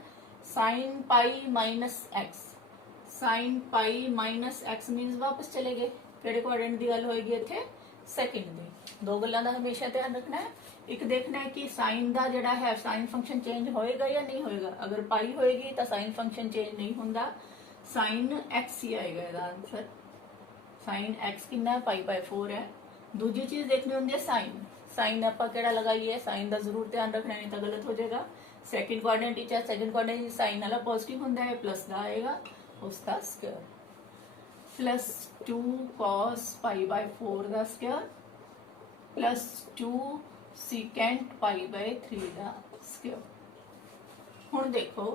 sin π - x sin π - x मीनस वापस चले गए, ਕਿਹੜੇ ਕੁਆਡਰੈਂਟ ਦੀ ਗੱਲ ਹੋਏਗੀ ਇੱਥੇ ਸੈਕਿੰਡ ਦੀ। ਦੋ ਗੱਲਾਂ ਦਾ ਹਮੇਸ਼ਾ ਧਿਆਨ ਰੱਖਣਾ ਹੈ, ਇੱਕ ਦੇਖਣਾ ਹੈ ਕਿ ਸਾइन ਦਾ ਜਿਹੜਾ ਹੈ ਸਾइन ਫੰਕਸ਼ਨ ਚੇਂਜ ਹੋਏਗਾ ਜਾਂ ਨਹੀਂ ਹੋਏਗਾ। ਅਗਰ ਪਾਈ ਹੋਏਗੀ ਤਾਂ ਸਾइन ਫੰਕਸ਼ਨ ਚੇਂਜ ਨਹੀਂ ਹੁੰਦਾ, sin x ਹੀ ਆਏਗਾ ਇਹਦਾ ਆਨਸਰ। sin x ਕਿੰਨਾ ਹੈ π/4 ਹੈ। ਦੂਜੀ ਚੀਜ਼ ਦੇਖਣੀ ਹੁੰਦੀ ਹੈ साइन ਆਪਾਂ ਕਿਹੜਾ ਲਗਾਈਏ, साइन ਦਾ ਜ਼ਰੂਰ ਧਿਆਨ ਰੱਖਣਾ ਨਹੀਂ ਤਾਂ ਗਲਤ ਹੋ ਜਾਏਗਾ। ਸੈਕਿੰਡ ਕੁਆਡਰੈਂਟ ਵਿੱਚ ਸੈਕਿੰਡ ਕੁਆਡਰੈਂਟ ਸਾइन ਵਾਲਾ ਪੋਜ਼ਿਟਿਵ ਹੁੰਦਾ ਹੈ, प्लस ਦਾ ਆਏਗਾ उसका स्क्वायर प्लस 2 cos π/4 का स्क्वायर प्लस 2 secant π/3 का स्क्वायर। ਹੁਣ ਦੇਖੋ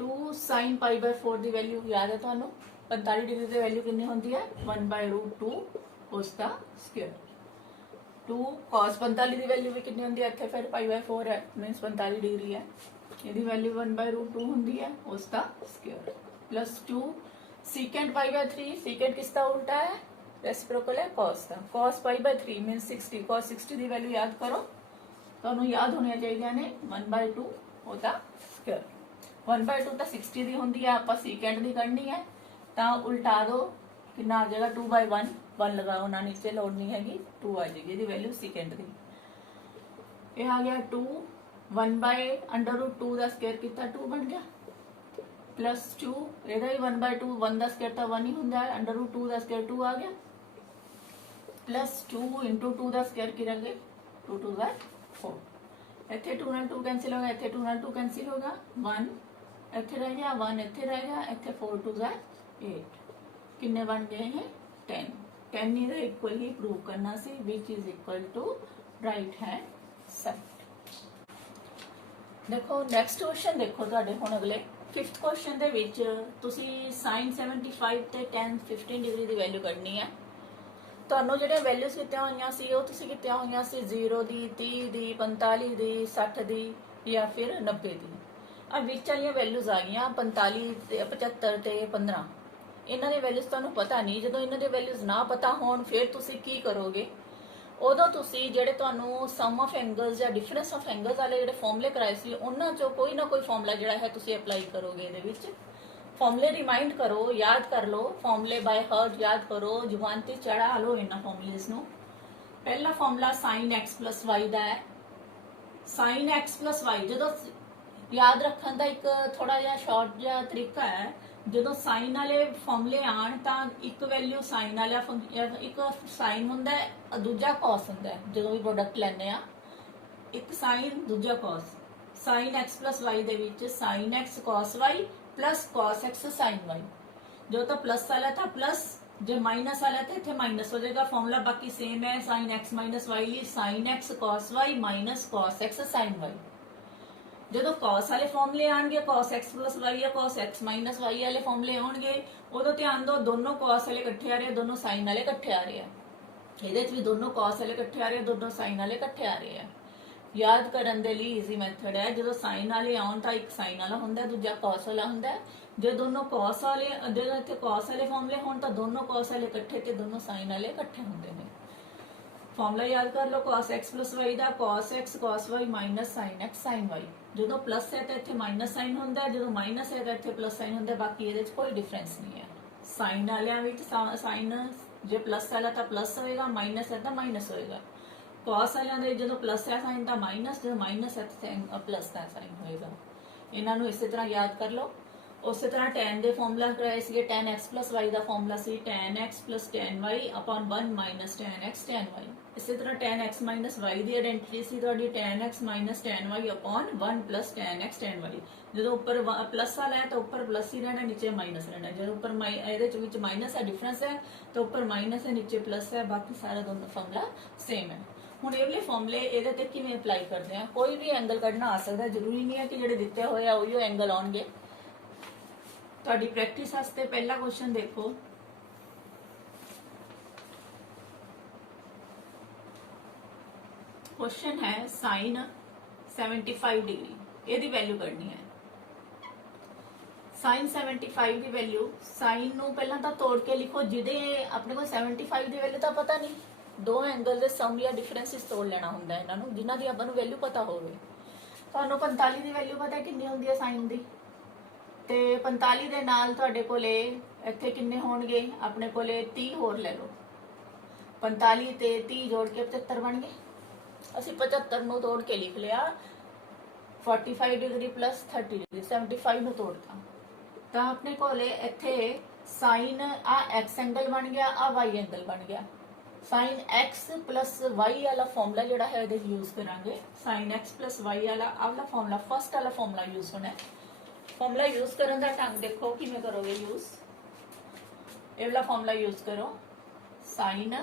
2 sin π/4 ਦੀ ਵੈਲਿਊ ਯਾਦ ਹੈ ਤੁਹਾਨੂੰ, 45 ਡਿਗਰੀ ਦੀ ਵੈਲਿਊ ਕਿੰਨੀ ਹੁੰਦੀ ਹੈ 1/√2 उसका स्क्वायर। 2 cos 45 ਦੀ ਵੈਲਿਊ ਵੀ ਕਿੰਨੀ ਹੁੰਦੀ ਹੈ ਇੱਥੇ ਫਿਰ π/4 ਹੈ मींस 45 डिग्री है, ਇਹਦੀ ਵੈਲਿਊ 1/√2 ਹੁੰਦੀ ਹੈ उसका स्क्वायर प्लस 2 secant π/3 secant किसका उल्टा है रेसिप्रोकल है cos का, cos π/3 मींस 60 cos 60 ਦੀ ਵੈਲਿਊ ਯਾਦ ਕਰੋ, ਤੁਹਾਨੂੰ ਯਾਦ ਹੋਣੀਆਂ ਚਾਹੀਦੀਆਂ ਨੇ 1/2 ਉਹਦਾ स्क्वायर। 1/2 ਤਾਂ 60 ਦੀ ਹੁੰਦੀ ਹੈ, ਆਪਾਂ secant ਦੀ ਕਰਨੀ ਹੈ ਤਾਂ ਉਲਟਾ ਦੋ, ਕਿੰਨਾ ਆ ਜਾਏਗਾ 2/1 1 ਲਗਾਓ ਨਾ, ਨੀਚੇ ਲੋਡ ਨਹੀਂ ਹੈਗੀ 2 ਆ ਜਾਏਗੀ ਇਹਦੀ ਵੈਲਿਊ secant ਦੀ। ਇਹ ਆ ਗਿਆ 2 1/√2 ਦਾ स्क्वायर ਕੀਤਾ 2 ਬਣ ਗਿਆ प्लस 2 ਇਹਦਾ ਹੀ 1/2 1 ਦਾ स्क्वायर ਤਾਂ 1 ਹੀ ਹੁੰਦਾ ਹੈ, √2 ਦਾ स्क्वायर 2 ਆ ਗਿਆ प्लस 2 × 2 ਦਾ स्क्वायर ਕੀ ਰਹਿ ਗਿਆ 2 2 4। ਇੱਥੇ 2 ਨਾਲ 2 ਕੈਂਸਿਲ ਹੋ ਗਿਆ, ਇੱਥੇ 2 ਨਾਲ 2 ਕੈਂਸਿਲ ਹੋ ਗਿਆ 1 ਇੱਥੇ ਰਹਿ ਗਿਆ 1 ਇੱਥੇ ਰਹਿ ਗਿਆ, ਇੱਥੇ 4 2 8 ਕਿੰਨੇ ਬਣ ਗਏ ਇਹ 10 10 ਇਹਦਾ ਇਕੁਅਲ ਹੀ ਪ੍ਰੂਵ ਕਰਨਾ ਸੀ which is equal to right hand side. ਦੇਖੋ ਨੈਕਸਟ ਕੁਐਸਚਨ ਦੇਖੋ ਤੁਹਾਡੇ ਹੁਣ ਅਗਲੇ 5th क्वेश्चन ਦੇ ਵਿੱਚ ਤੁਸੀਂ sin 75 ਤੇ tan 15 ਡਿਗਰੀ ਦੀ ਵੈਲਿਊ ਕੱਢਣੀ ਹੈ। ਤੁਹਾਨੂੰ ਜਿਹੜੇ ਵੈਲਿਊਜ਼ ਕਿਤਿਆਂ ਹੋਈਆਂ ਸੀ ਉਹ ਤੁਸੀਂ ਕਿਤਿਆਂ ਹੋਈਆਂ ਸੀ 0 ਦੀ 30 ਦੀ 45 ਦੀ 60 ਦੀ ਜਾਂ ਫਿਰ 90 ਦੀ। ਆ ਵਿੱਚ ਵਾਲੀਆਂ ਵੈਲਿਊਜ਼ ਆ ਗਈਆਂ 45 ਤੇ 75 ਤੇ 15। ਇਹਨਾਂ ਦੇ ਵੈਲਿਊਜ਼ ਤੁਹਾਨੂੰ ਪਤਾ ਨਹੀਂ, ਜਦੋਂ ਇਹਨਾਂ ਦੇ ਵੈਲਿਊਜ਼ ਨਾ ਪਤਾ ਹੋਣ ਫਿਰ ਤੁਸੀਂ ਕੀ ਕਰੋਗੇ, ਉਦੋਂ ਤੁਸੀਂ ਜਿਹੜੇ ਤੁਹਾਨੂੰ ਸਮ ਆਫ ਐਂਗਲਸ ਜਾਂ ਡਿਫਰੈਂਸ ਆਫ ਐਂਗਲਸ ਵਾਲੇ ਜਿਹੜੇ ਫਾਰਮੂਲੇ ਕਰਾਏ ਸੀ ਉਹਨਾਂ ਚੋਂ ਕੋਈ ਨਾ ਕੋਈ ਫਾਰਮੂਲਾ ਜਿਹੜਾ ਹੈ ਤੁਸੀਂ ਅਪਲਾਈ ਕਰੋਗੇ। ਇਹਦੇ ਵਿੱਚ ਫਾਰਮੂਲੇ ਰਿਮਾਈਂਡ ਕਰੋ, ਯਾਦ ਕਰ ਲਓ, ਫਾਰਮੂਲੇ ਬਾਈ ਹਾਰਟ ਯਾਦ ਕਰੋ, ਜ਼ੁਬਾਨ ਤੇ ਚੜਾ ਲਓ ਇਹਨਾਂ ਫਾਰਮੂਲੇਸ ਨੂੰ। ਪਹਿਲਾ ਫਾਰਮੂਲਾ sin x + y ਦਾ ਹੈ। sin x + y ਜਦੋਂ ਯਾਦ ਰੱਖਣ ਦਾ ਇੱਕ ਥੋੜਾ ਜਿਹਾ ਸ਼ਾਰਟ ਜਿਹਾ ਤਰੀਕਾ ਹੈ, ਜਦੋਂ ਸਾइन ਵਾਲੇ ਫਾਰਮੂਲੇ ਆਣ ਤਾਂ ਇੱਕ ਵੈਲਿਊ ਸਾइन ਵਾਲਾ ਇੱਕ ਸਾइन ਹੁੰਦਾ ਹੈ ਦੂਜਾ cos ਹੁੰਦਾ ਹੈ। ਜਦੋਂ ਵੀ ਪ੍ਰੋਡਕਟ ਲੈਣੇ ਆ ਇੱਕ ਸਾइन ਦੂਜਾ cos, sin x + y ਦੇ ਵਿੱਚ sin x cos y plus cos x sin y, जो तो प्लस वाला था प्लस, जो माइनस वाला था इतने माइनस हो जाएगा। फॉर्मूला बाकी सेम है, sin x - y sin x cos y minus cos x sin y। ਜਦੋਂ cos ਵਾਲੇ ਫਾਰਮੂਲੇ ਆਣਗੇ cos x + y ਜਾਂ cos x - y ਵਾਲੇ ਫਾਰਮੂਲੇ ਆਉਣਗੇ ਉਦੋਂ ਧਿਆਨ ਦਿਓ ਦੋਨੋਂ cos ਵਾਲੇ ਇਕੱਠੇ ਆ ਰਹੇ ਆ ਦੋਨੋਂ sin ਵਾਲੇ ਇਕੱਠੇ ਆ ਰਹੇ ਆ ਇਹਦੇ ਚ ਵੀ ਦੋਨੋਂ cos ਵਾਲੇ ਇਕੱਠੇ ਆ ਰਹੇ ਆ ਦੋਨੋਂ sin ਵਾਲੇ ਇਕੱਠੇ ਆ ਰਹੇ ਆ याद करने के लिए ईजी मैथड है जो साइन वाले आउन तो एक साइन वाला होंगे दूजा कॉस वाला होंगे जो दोनों कॉस वाले जो इतने कॉस वाले फॉर्मूले हो तो दोनों कॉस वाले इकट्ठे ते दोनों साइन वाले इकट्ठे होंगे ने फॉर्मूला याद कर लो cos x + y का cos x cos y - sin x sin y जो प्लस है तो इतने माइनस साइन होंगे जो माइनस है तो इतने प्लस साइन होंगे बाकी ये कोई डिफरेंस नहीं है साइन वाले साइन जो प्लस वाला तो प्लस होएगा माइनस है तो माइनस होएगा कॉस वाले जो प्लस है साइन का माइनस जो माइनस है प्लस का साइन होएगा इन्हों इस तरह याद कर लो उस तरह tan के फॉर्मूला कराए थे tan x + y का formula C tan x + tan y / 1 - tan x tan y इस तरह tan x - y की आइडेंटिटी सी तुहाडी tan x - tan y / 1 + tan x tan y जो उपर प्लस वाला है तो उपर प्लस ही रहना नीचे माइनस रहना जो उपर ये माइनस है डिफरेंस है तो उपर माइनस है नीचे प्लस है बाकी सारा दोनों फॉर्मूला सेम है ਹੁਣ ਇਹ ਵਾਲੇ ਫਾਰਮੂਲੇ ਇਹਦੇ ਤੇ ਕਿਵੇਂ ਅਪਲਾਈ ਕਰਦੇ ਆ ਕੋਈ ਵੀ ਐਂਗਲ ਕੱਢਣਾ ਆ ਸਕਦਾ ਜ਼ਰੂਰੀ ਨਹੀਂ ਹੈ ਕਿ ਜਿਹੜੇ ਦਿੱਤੇ ਹੋਏ ਆ ਉਹੀਓ ਐਂਗਲ ਆਉਣਗੇ ਤੁਹਾਡੀ ਪ੍ਰੈਕਟਿਸ ਵਾਸਤੇ ਪਹਿਲਾ ਕੁਐਸਚਨ ਦੇਖੋ क्वेश्चन है sin 75 डिग्री ਇਹਦੀ ਵੈਲਿਊ ਕੱਢਣੀ ਹੈ sin 75 ਦੀ ਵੈਲਿਊ sin ਨੂੰ ਪਹਿਲਾਂ ਤਾਂ ਤੋੜ ਕੇ ਲਿਖੋ ਜਿਹਦੇ ਆਪਣੇ ਕੋਲ 75 ਦੀ ਵੈਲਿਊ ਤਾਂ ਪਤਾ ਨਹੀਂ दो एंगल के सम या डिफरेंसिस तोड़ लेना होंगे इन्हों जिन्हों की अपन वैल्यू पता हो 45 की वैल्यू पता कितनी होंगी है साइन की तो 45 के नाल तुहाडे कोले इत्थे किन्ने होणगे अपने कोले 30 होर ले लो 45 ते 30 जोड़ के 75 बन गए असी 75 नूं तोड़ के लिख लिया 45 डिग्री + 30 डिग्री 75 नूं तोड़ता तो अपने कोले इत्थे साइन आ एक्स एंगल बन गया आ वाई एंगल बन गया sin x + y वाला फॉर्मूला जोड़ा है यूज करांगे sin x + y वाला फॉर्मूला फर्स्ट वाला फॉर्मूला यूज होना है फॉर्मूला यूज करने का ढंग देखो किवें करोगे यूज ये वाला फॉर्मूला यूज करो sin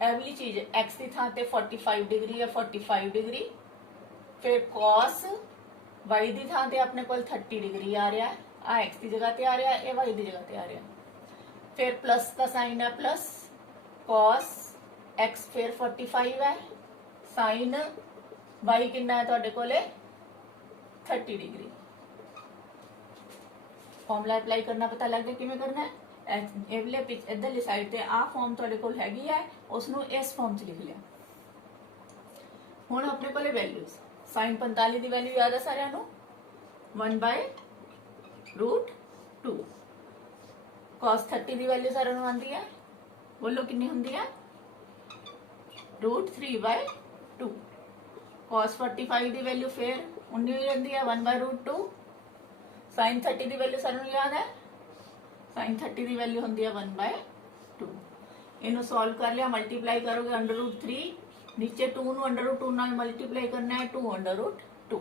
एवली चीज x की थां ते 45 डिग्री या 45 डिग्री फिर cos y की थां ते अपने कोल 30 डिग्री आ रहा है आ x की जगह ते आ रहा है ये y की जगह ते आ रहा है फिर प्लस का साइन है प्लस cos x फिर 45 है sin y कितना है तुहाडे कोले 30 डिग्री फॉर्मूला अप्लाई करना पता लग गया किवें करना है इधरले इधरली साइड ते आ फॉर्म तुहाडे कोल हैगी है उसनू इस फॉर्म च लिख लिया हुण अपने कोले वैल्यूज sin 45 की वैल्यू याद है सारिआं नू 1/√2 cos 30 की वैल्यू सारिआं नू आंदी है बोलो कितनी होंगी है √3/2 cos 45 की वैल्यू फिर उन्नी हो जाती है 1/√2 sin 30 की वैल्यू सारे याद है sin 30 की वैल्यू होंगी है 1/2 इन्हों सॉल्व कर लिया मल्टीप्लाई करोगे √3 नीचे 2 नू √2 नाल मल्टीप्लाई करना है 2/√2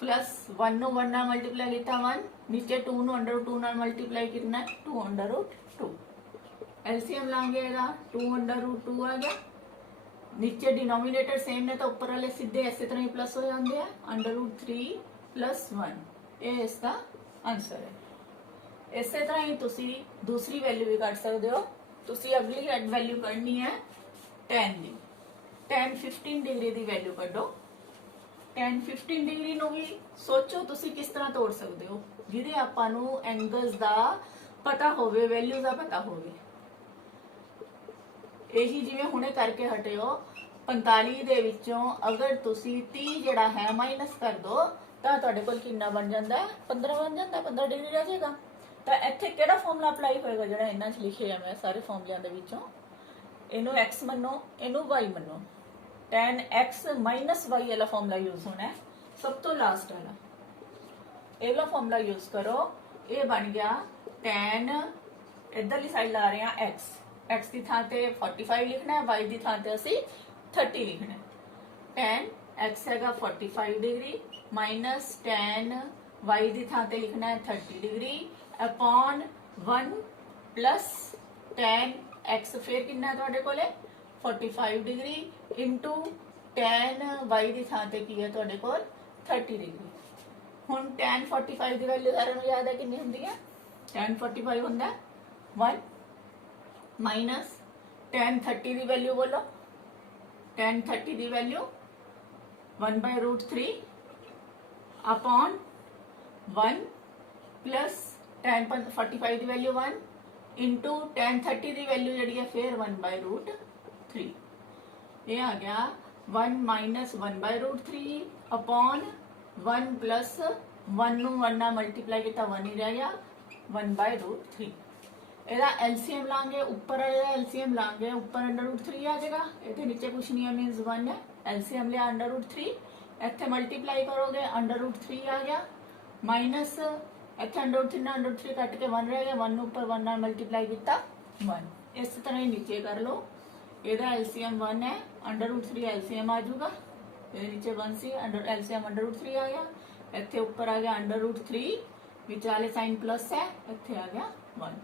प्लस 1 नू 1 नाल मल्टीप्लाई किया 1 नीचे 2 नू √2 नाल मल्टीप्लाई करना है 2/√2 एलसीएम लाएंगे 2/√2 आ गया नीचे डिनोमिनेटर सेम ने तो ऊपर वाले सीधे इस तरह ही प्लस हो जाते हैं √3 + 1 ये इसका आंसर है इस तरह ही तुसी दूसरी वैल्यू भी कट सकते हो तुसी अगली वैल्यू करनी है tan की tan 15 डिग्री की वैल्यू कड्डो tan 15 डिग्री नूं भी सोचो तुसी किस तरह तोड़ सकते हो जिहदे आपां नूं एंगल्स का पता होवे वैल्यूज का पता होवे यही जिवें हुणे करके हटे हो 45 दे विचों अगर तुसी 30 जिहड़ा है माइनस कर दो तो तुहाडे कोल कितना बन जाता है 15 बन जाता है 15 डिग्री रह जाएगा तो इत्थे किहड़ा फॉर्मूला अप्लाई होएगा जिहड़ा इन्हां च लिखे है मैं सारे फॉर्मूलिਆਂ दे विचों इनू x मनो इनू y मनो tan x - y वाला फॉर्मूला यूज होना है सब तो लास्ट वाला ये वाला फॉर्मूला यूज करो ये बन गया tan इधरली साइड ला रहे हैं x की थां ते 45 लिखना है y की थां ते असी 30 लिखना है tan x हैगा 45 डिग्री माइनस tan y की थां ते लिखना है 30 degree upon 1 plus tan x फिर कितना है तुहाडे कोले 45 डिग्री इंटू tan y की थां ते की है तुहाडे कोल 30 डिग्री। हुण tan 45 की वैल्यू सारे नूं याद है कितनी हुंदी है? tan 45 हुंदा 1 माइनस tan 30 की वैल्यू बोलो, tan 30 की वैल्यू 1/√3 अपॉन 1 प्लस tan 45 की वैल्यू 1 इंटू tan 30 की वैल्यू जी है फिर 1/√3। ये आ गया 1 माइनस 1/√3 अपॉन 1 प्लस 1 नूं 1 नाल मल्टीप्लाई किया 1 ही रह गया 1/√3। ਇਹਦਾ एलसीएम ਲਾਂਗੇ ਉੱਪਰ ਇਹਦਾ एलसीएम ਲਾਂਗੇ ਉੱਪਰ √3 ਆ ਜਾਏਗਾ, ਇਹਦੇ ਨੀਚੇ ਕੁਝ ਨਹੀਂ ਹੈ ਮੀਨਸ 1 ਹੈ। एलसीएम ਲਿਆ √3 ਇੱਥੇ ਮਲਟੀਪਲਾਈ ਕਰੋਗੇ √3 ਆ ਗਿਆ ਮਾਈਨਸ ਇੱਥੇ √3 ਨਾਲ √3 ਕੱਟ ਕੇ 1 ਰਹਿ ਗਿਆ 1 ਨੂੰ ਉੱਪਰ 1 ਨਾਲ ਮਲਟੀਪਲਾਈ ਕੀਤਾ 1। ਇਸ ਤਰ੍ਹਾਂ ਹੀ ਨੀਚੇ ਕਰ ਲਓ, ਇਹਦਾ एलसीएम 1 है √3 एलसीएम आ जाऊगा, ਇਹਦੇ ਨੀਚੇ 1 ਸੀ एलसीएम √3 आ गया, ਇੱਥੇ ਉੱਪਰ ਆ ਗਿਆ √3 ਵਿਚਾਲੇ ਸਾਈਨ ਪਲੱਸ ਹੈ ਇੱਥੇ ਆ ਗਿਆ 1।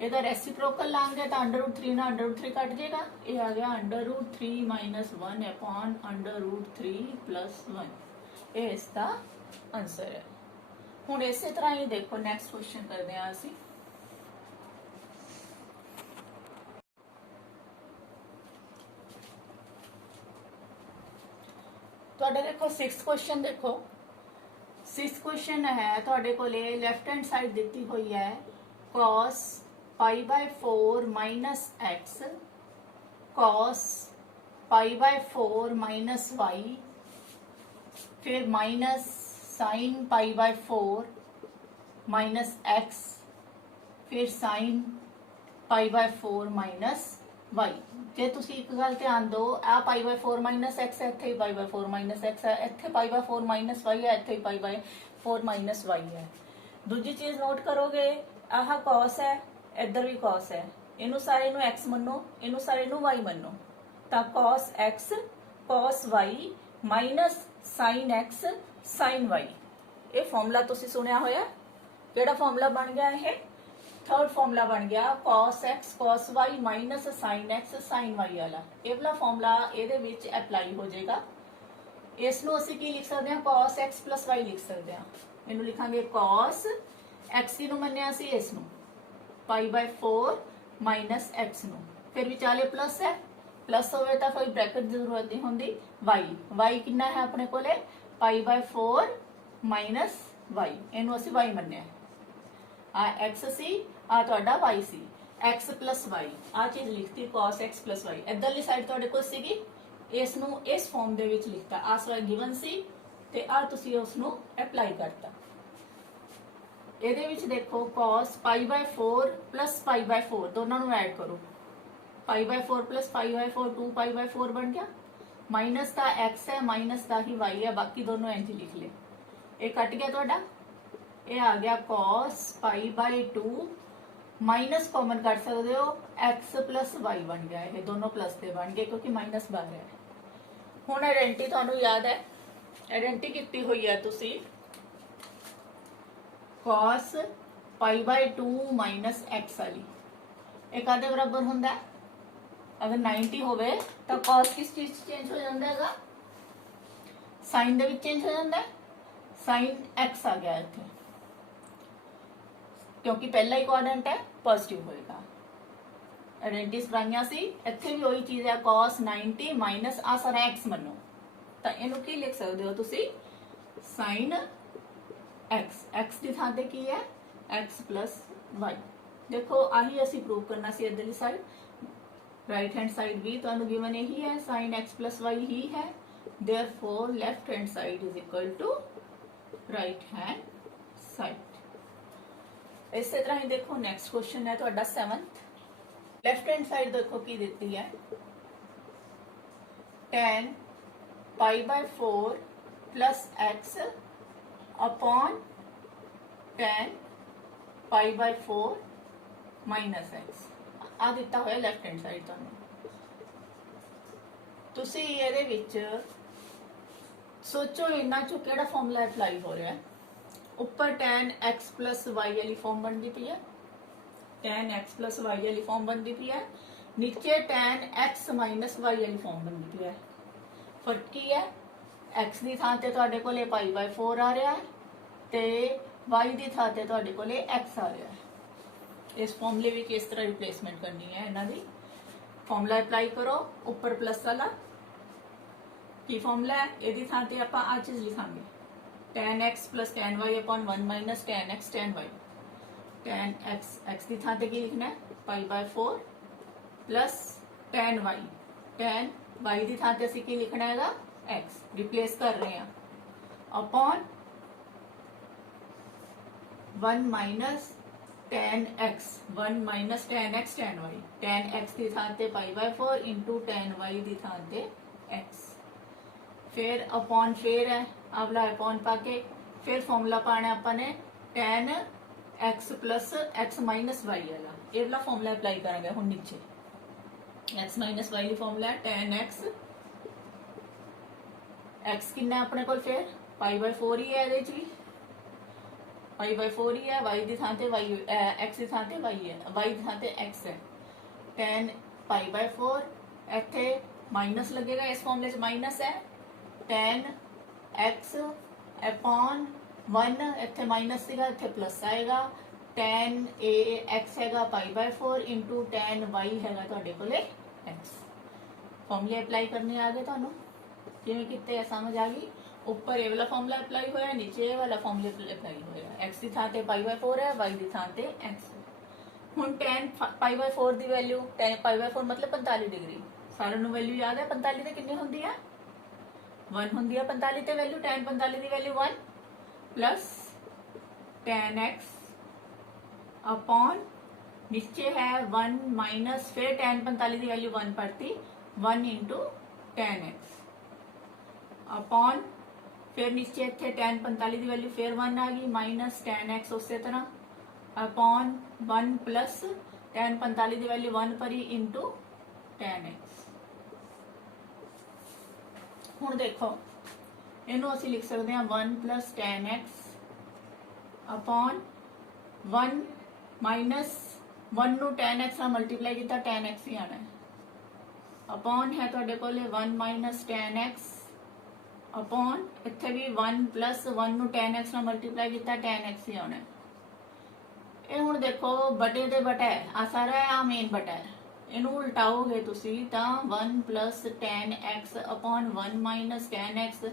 ਇਹਦਾ ਰੈਸਿਪਰੋਕਲ ਲਾਂਗੇ ਤਾਂ √3 ਨਾਲ √3 ਕੱਟ ਜਾਏਗਾ, ਇਹ ਆ ਗਿਆ √3 ਮਾਈਨਸ 1 अपॉन √3 प्लस 1। ਇਹ ਇਸ ਦਾ ਆਨਸਰ ਹੈ। ਹੁਣ ਇਸੇ ਤਰ੍ਹਾਂ ਹੀ ਦੇਖੋ ਨੈਕਸਟ ਕੁਐਸਚਨ ਕਰਦੇ ਹਾਂ ਅਸੀਂ। ਤੁਹਾਡੇ ਦੇਖੋ 6th ਕੁਐਸਚਨ ਦੇਖੋ 6th ਕੁਐਸਚਨ ਹੈ ਤੁਹਾਡੇ ਕੋਲੇ ਲੈਫਟ ਹੈਂਡ ਸਾਈਡ ਦਿੱਤੀ ਹੋਈ ਹੈ cos π/4 minus x cos π/4 minus y फिर माइनस sin π/4 माइनस x फिर sin π/4 माइनस y। जे तुसी एक गल ध्यान दो आ π/4 माइनस x है, इत्थे π/4 माइनस x है, इत्थे π/4 माइनस y है, इत्थे π/4 माइनस y है। दूजी चीज नोट करोगे आह cos है, इधर भी cos है, इनू सारे नू x मनो, इनू सारे नू y मनो, तो cos x cos y minus sin x sin y। ये फॉर्मूला तुसी सुनिया होया, केड़ा फॉर्मूला बन गया है? थर्ड फॉर्मूला बन गया cos x cos y minus sin x sin y वाला। ये वाला फॉर्मूला ਇਹਦੇ ਵਿੱਚ ਅਪਲਾਈ ਹੋ ਜਾਏਗਾ। ਇਸ ਨੂੰ ਅਸੀਂ ਕੀ ਲਿਖ ਸਕਦੇ ਹਾਂ? cos x plus y ਲਿਖ ਸਕਦੇ ਹਾਂ। ਇਹਨੂੰ ਲਿਖਾਂਗੇ cos x ਨੂੰ ਮੰਨਿਆ ਸੀ ਇਸ ਨੂੰ π/4 ਮਾਈਨਸ x ਨੂੰ, ਫਿਰ ਵਿਚਾਲੇ ਪਲੱਸ ਹੈ, ਪਲੱਸ ਹੋਵੇ ਤਾਂ ਕੋਈ ਬ੍ਰੈਕਟ ਦੀ ਜ਼ਰੂਰਤ ਨਹੀਂ ਹੁੰਦੀ। y ਕਿੰਨਾ ਹੈ ਆਪਣੇ ਕੋਲੇ? π/4 ਮਾਈਨਸ y, ਇਹਨੂੰ ਅਸੀਂ y ਮੰਨਿਆ। आ x सी आ ਤੁਹਾਡਾ y ਸੀ, x plus y ਆ ਚੀਜ਼ ਲਿਖਤੀ cos x plus y। ਇਧਰਲੀ ਸਾਈਡ ਤੁਹਾਡੇ ਕੋਲ ਸੀਗੀ, ਇਸ ਨੂੰ ਇਸ ਫਾਰਮ ਦੇ ਵਿੱਚ ਲਿਖਤਾ, ਆ ਸਵਾਲ ਗਿਵਨ ਸੀ ਤੇ ਆ ਤੁਸੀਂ ਉਸ ਨੂੰ ਅਪਲਾਈ ਕਰਤਾ। ਇਹਦੇ ਵਿੱਚ ਦੇਖੋ cos π/4 plus π/4 ਦੋਨਾਂ ਨੂੰ ਐਡ ਕਰੋ, π/4 plus π/4 2π/4 ਬਣ ਗਿਆ, ਮਾਈਨਸ ਦਾ x ਹੈ ਮਾਈਨਸ ਦਾ ਹੀ y ਹੈ, ਬਾਕੀ ਦੋਨੋਂ ਇੰਜ ਲਿਖ ਲੈ। ਇਹ ਕੱਟ ਗਿਆ ਤੁਹਾਡਾ, ये आ गया cos π/2 माइनस कॉमन कर सकते हो x प्लस y बन गया, ये दोनों प्लस से बन गए क्योंकि माइनस बाहर है। हुण आइडेंटिटी तुहानू याद है, आइडेंटिटी कीती हुई है तुसी cos π/2 माइनस x वाली, एक आधे बराबर हुंदा है। अगर 90 होवे तो cos किस चीज चेंज हो जाता है? साइन दे विच चेंज हो जाता है, साइन x आ गया इत्थे क्योंकि पहला ही क्वाड्रेंट है पॉजिटिव होएगा। आइडेंटिटीज बनाइया सी, इत्थे भी वही चीज है cos 90 माइनस आ सारा x मनो, तो इनू की लिख सकते हो तुसी sin x, x की थां ते की है x प्लस y। देखो आही असी प्रूव करना सी इधरली साइड, राइट हैंड साइड भी तुहानू गिवन यही है sin x प्लस y ही है, therefore left hand side is equal to right hand side. इस तरह ही देखो नेक्स्ट क्वेश्चन है ਤੁਹਾਡਾ 7th। लेफ्ट हैंड साइड देखो की देती है tan π/4 plus x upon tan π/4 minus x आ दिता होया लेफ्ट हैंड साइड ਤੁਹਾਨੂੰ। ਤੁਸੀਂ ਇਹਦੇ ਵਿੱਚ सोचो इन्ना चो केड़ा फॉर्मूला अप्लाई हो रहा है? ऊपर tan x प्लस y वाली फॉर्म बनती पई है, tan x प्लस y वाली फॉर्म बनती पई है, नीचे tan x माइनस y वाली फॉर्म बनती पई है। फर्क की है? x ਦੀ ਥਾਂ ਤੇ ਤੁਹਾਡੇ ਕੋਲੇ π/4 ਆ ਰਿਹਾ ਹੈ ਤੇ y ਦੀ ਥਾਂ ਤੇ ਤੁਹਾਡੇ ਕੋਲੇ x ਆ ਰਿਹਾ ਹੈ। ਇਸ ਫਾਰਮੂਲੇ ਵਿੱਚ ਇਸ ਤਰ੍ਹਾਂ ਰਿਪਲੇਸਮੈਂਟ ਕਰਨੀ ਹੈ ਇਹਨਾਂ ਦੀ। ਫਾਰਮੂਲਾ ਅਪਲਾਈ ਕਰੋ, ਉੱਪਰ ਪਲੱਸ ਵਾਲਾ ਕੀ ਫਾਰਮੂਲਾ ਹੈ, ਇਹਦੀ ਥਾਂ ਤੇ ਆਪਾਂ ਆ ਚੀਜ਼ ਲਿਖਾਂਗੇ tan x plus tan y upon 1 minus tan x tan y। tan x, x ਦੀ ਥਾਂ ਤੇ ਕੀ ਲਿਖਣਾ ਹੈ π/4 plus tan y, tan y ਦੀ ਥਾਂ ਤੇ ਅਸੀਂ ਕੀ ਲਿਖਣਾ ਹੈਗਾ x, ਰਿਪਲੇਸ ਕਰ ਰਹੇ ਹਾਂ upon 1 minus tan x, 1 minus tan x tan y, tan x ਦੀ ਥਾਂ ਤੇ π/4 into tan y ਦੀ ਥਾਂ ਤੇ x, फिर अपॉन फिर है अगला अपॉन पाके फिर फॉर्मूला पाना अपन ने tan x plus x minus y वाला, ये वाला फॉर्मूला अप्लाई करेंगे हम नीचे। x माइनस वाई फॉर्मूला है tan x, x कितना अपने को फिर π/4 ही है, ये भी π/4 ही है, y दी थां ते y, x दी थां ते y है, y दी थां ते x है। tan π/4 इत्थे माइनस लगेगा, इस फॉर्मूले च माइनस है, tan x अपॉन 1 इत्थे माइनस सीगा, इत्थे प्लस आएगा, tan a x हैगा π/4 इंटू tan y हैगा तुहाडे कोले x। फॉर्मूले अप्लाई करने आ गए तुहानू, किवें कीते समझ आ गई। ऊपर ये वाला फॉर्मूला अप्लाई होया, नीचे ये वाला फॉर्मूला अप्लाई होया, x की थां ते π/4 है, y की थां ते x है। हुण tan π/4 दी वैल्यू, tan π/4 मतलब 45 डिग्री, सारे नू वैल्यू याद है 45 ते कितनी हुंदी है 1 होंगी है, 45 ते वैल्यू tan 45 की value 1 plus tan x upon नीचे है 1 माइनस फिर tan 45 की वैल्यू 1 पड़ती 1 इंटू tan x अपॉन फिर नीचे इतने tan 45 की वैल्यू फिर 1 आ गई माइनस tan x उस तरह अपॉन 1 प्लस tan 45 की वैल्यू 1 परी इंटू tan x। ਹੁਣ देखो ਇਹਨੂੰ ਅਸੀਂ ਲਿਖ ਸਕਦੇ ਹਾਂ 1 plus tan x upon 1 minus 1 ਨੂੰ tan x ਨਾਲ ਮਲਟੀਪਲਾਈ ਕੀਤਾ tan x ਹੀ ਆਣਾ ਹੈ upon ਹੈ ਤੁਹਾਡੇ ਕੋਲੇ 1 minus tan x upon ਇੱਥੇ ਵੀ 1 plus 1 ਨੂੰ tan x ਨਾਲ ਮਲਟੀਪਲਾਈ ਕੀਤਾ tan x ਹੀ ਆਣਾ ਹੈ। ਇਹ ਹੁਣ ਦੇਖੋ ਬਟੇ ਦੇ ਬਟਾ ਹੈ, ਆ ਸਾਰਾ ਆ ਮੇਨ ਬਟਾ ਹੈ, ਇਹਨੂੰ ਉਲਟਾਓਗੇ ਤੁਸੀਂ ਤਾਂ 1 plus tan x upon 1 minus tan x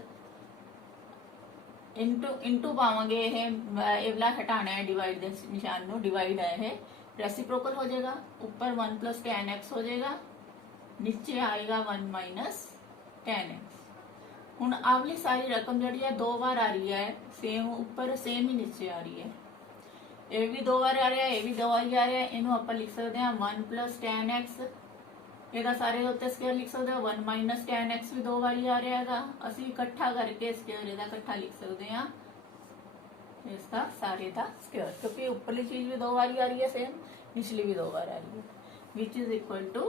into पावांगे ये वाला हटाना है डिवाइड के निशान नो, डिवाइड है ये रेसिप्रोकल हो जाएगा, ऊपर 1 plus tan x हो जाएगा, नीचे आएगा 1 minus tan x। हुण आवली सारी रकम जी है 2 बार आ रही है, सेम ऊपर सेम ही नीचे आ रही है, ये भी 2 बार आ रहा है, ये भी 2 बार आ रहा है, इनू आप लिख सकते हैं 1 plus tan x, ਇਹਦਾ ਸਾਰੇ ਦੇ ਉੱਤੇ ਸਕੁਅਰ ਲਿਖ ਸਕਦੇ ਹੋ, 1 minus tan x ਵੀ 2 ਵਾਰੀ ਆ ਰਿਹਾ ਹੈਗਾ, ਅਸੀਂ ਇਕੱਠਾ ਕਰਕੇ ਸਕੁਅਰ ਇਹਦਾ ਇਕੱਠਾ ਲਿਖ ਸਕਦੇ ਹਾਂ इसका सारे का स्क्वायर, क्योंकि ऊपरली चीज भी 2 बारी आ रही है सेम, निचली भी 2 बार आ रही है, which is equal to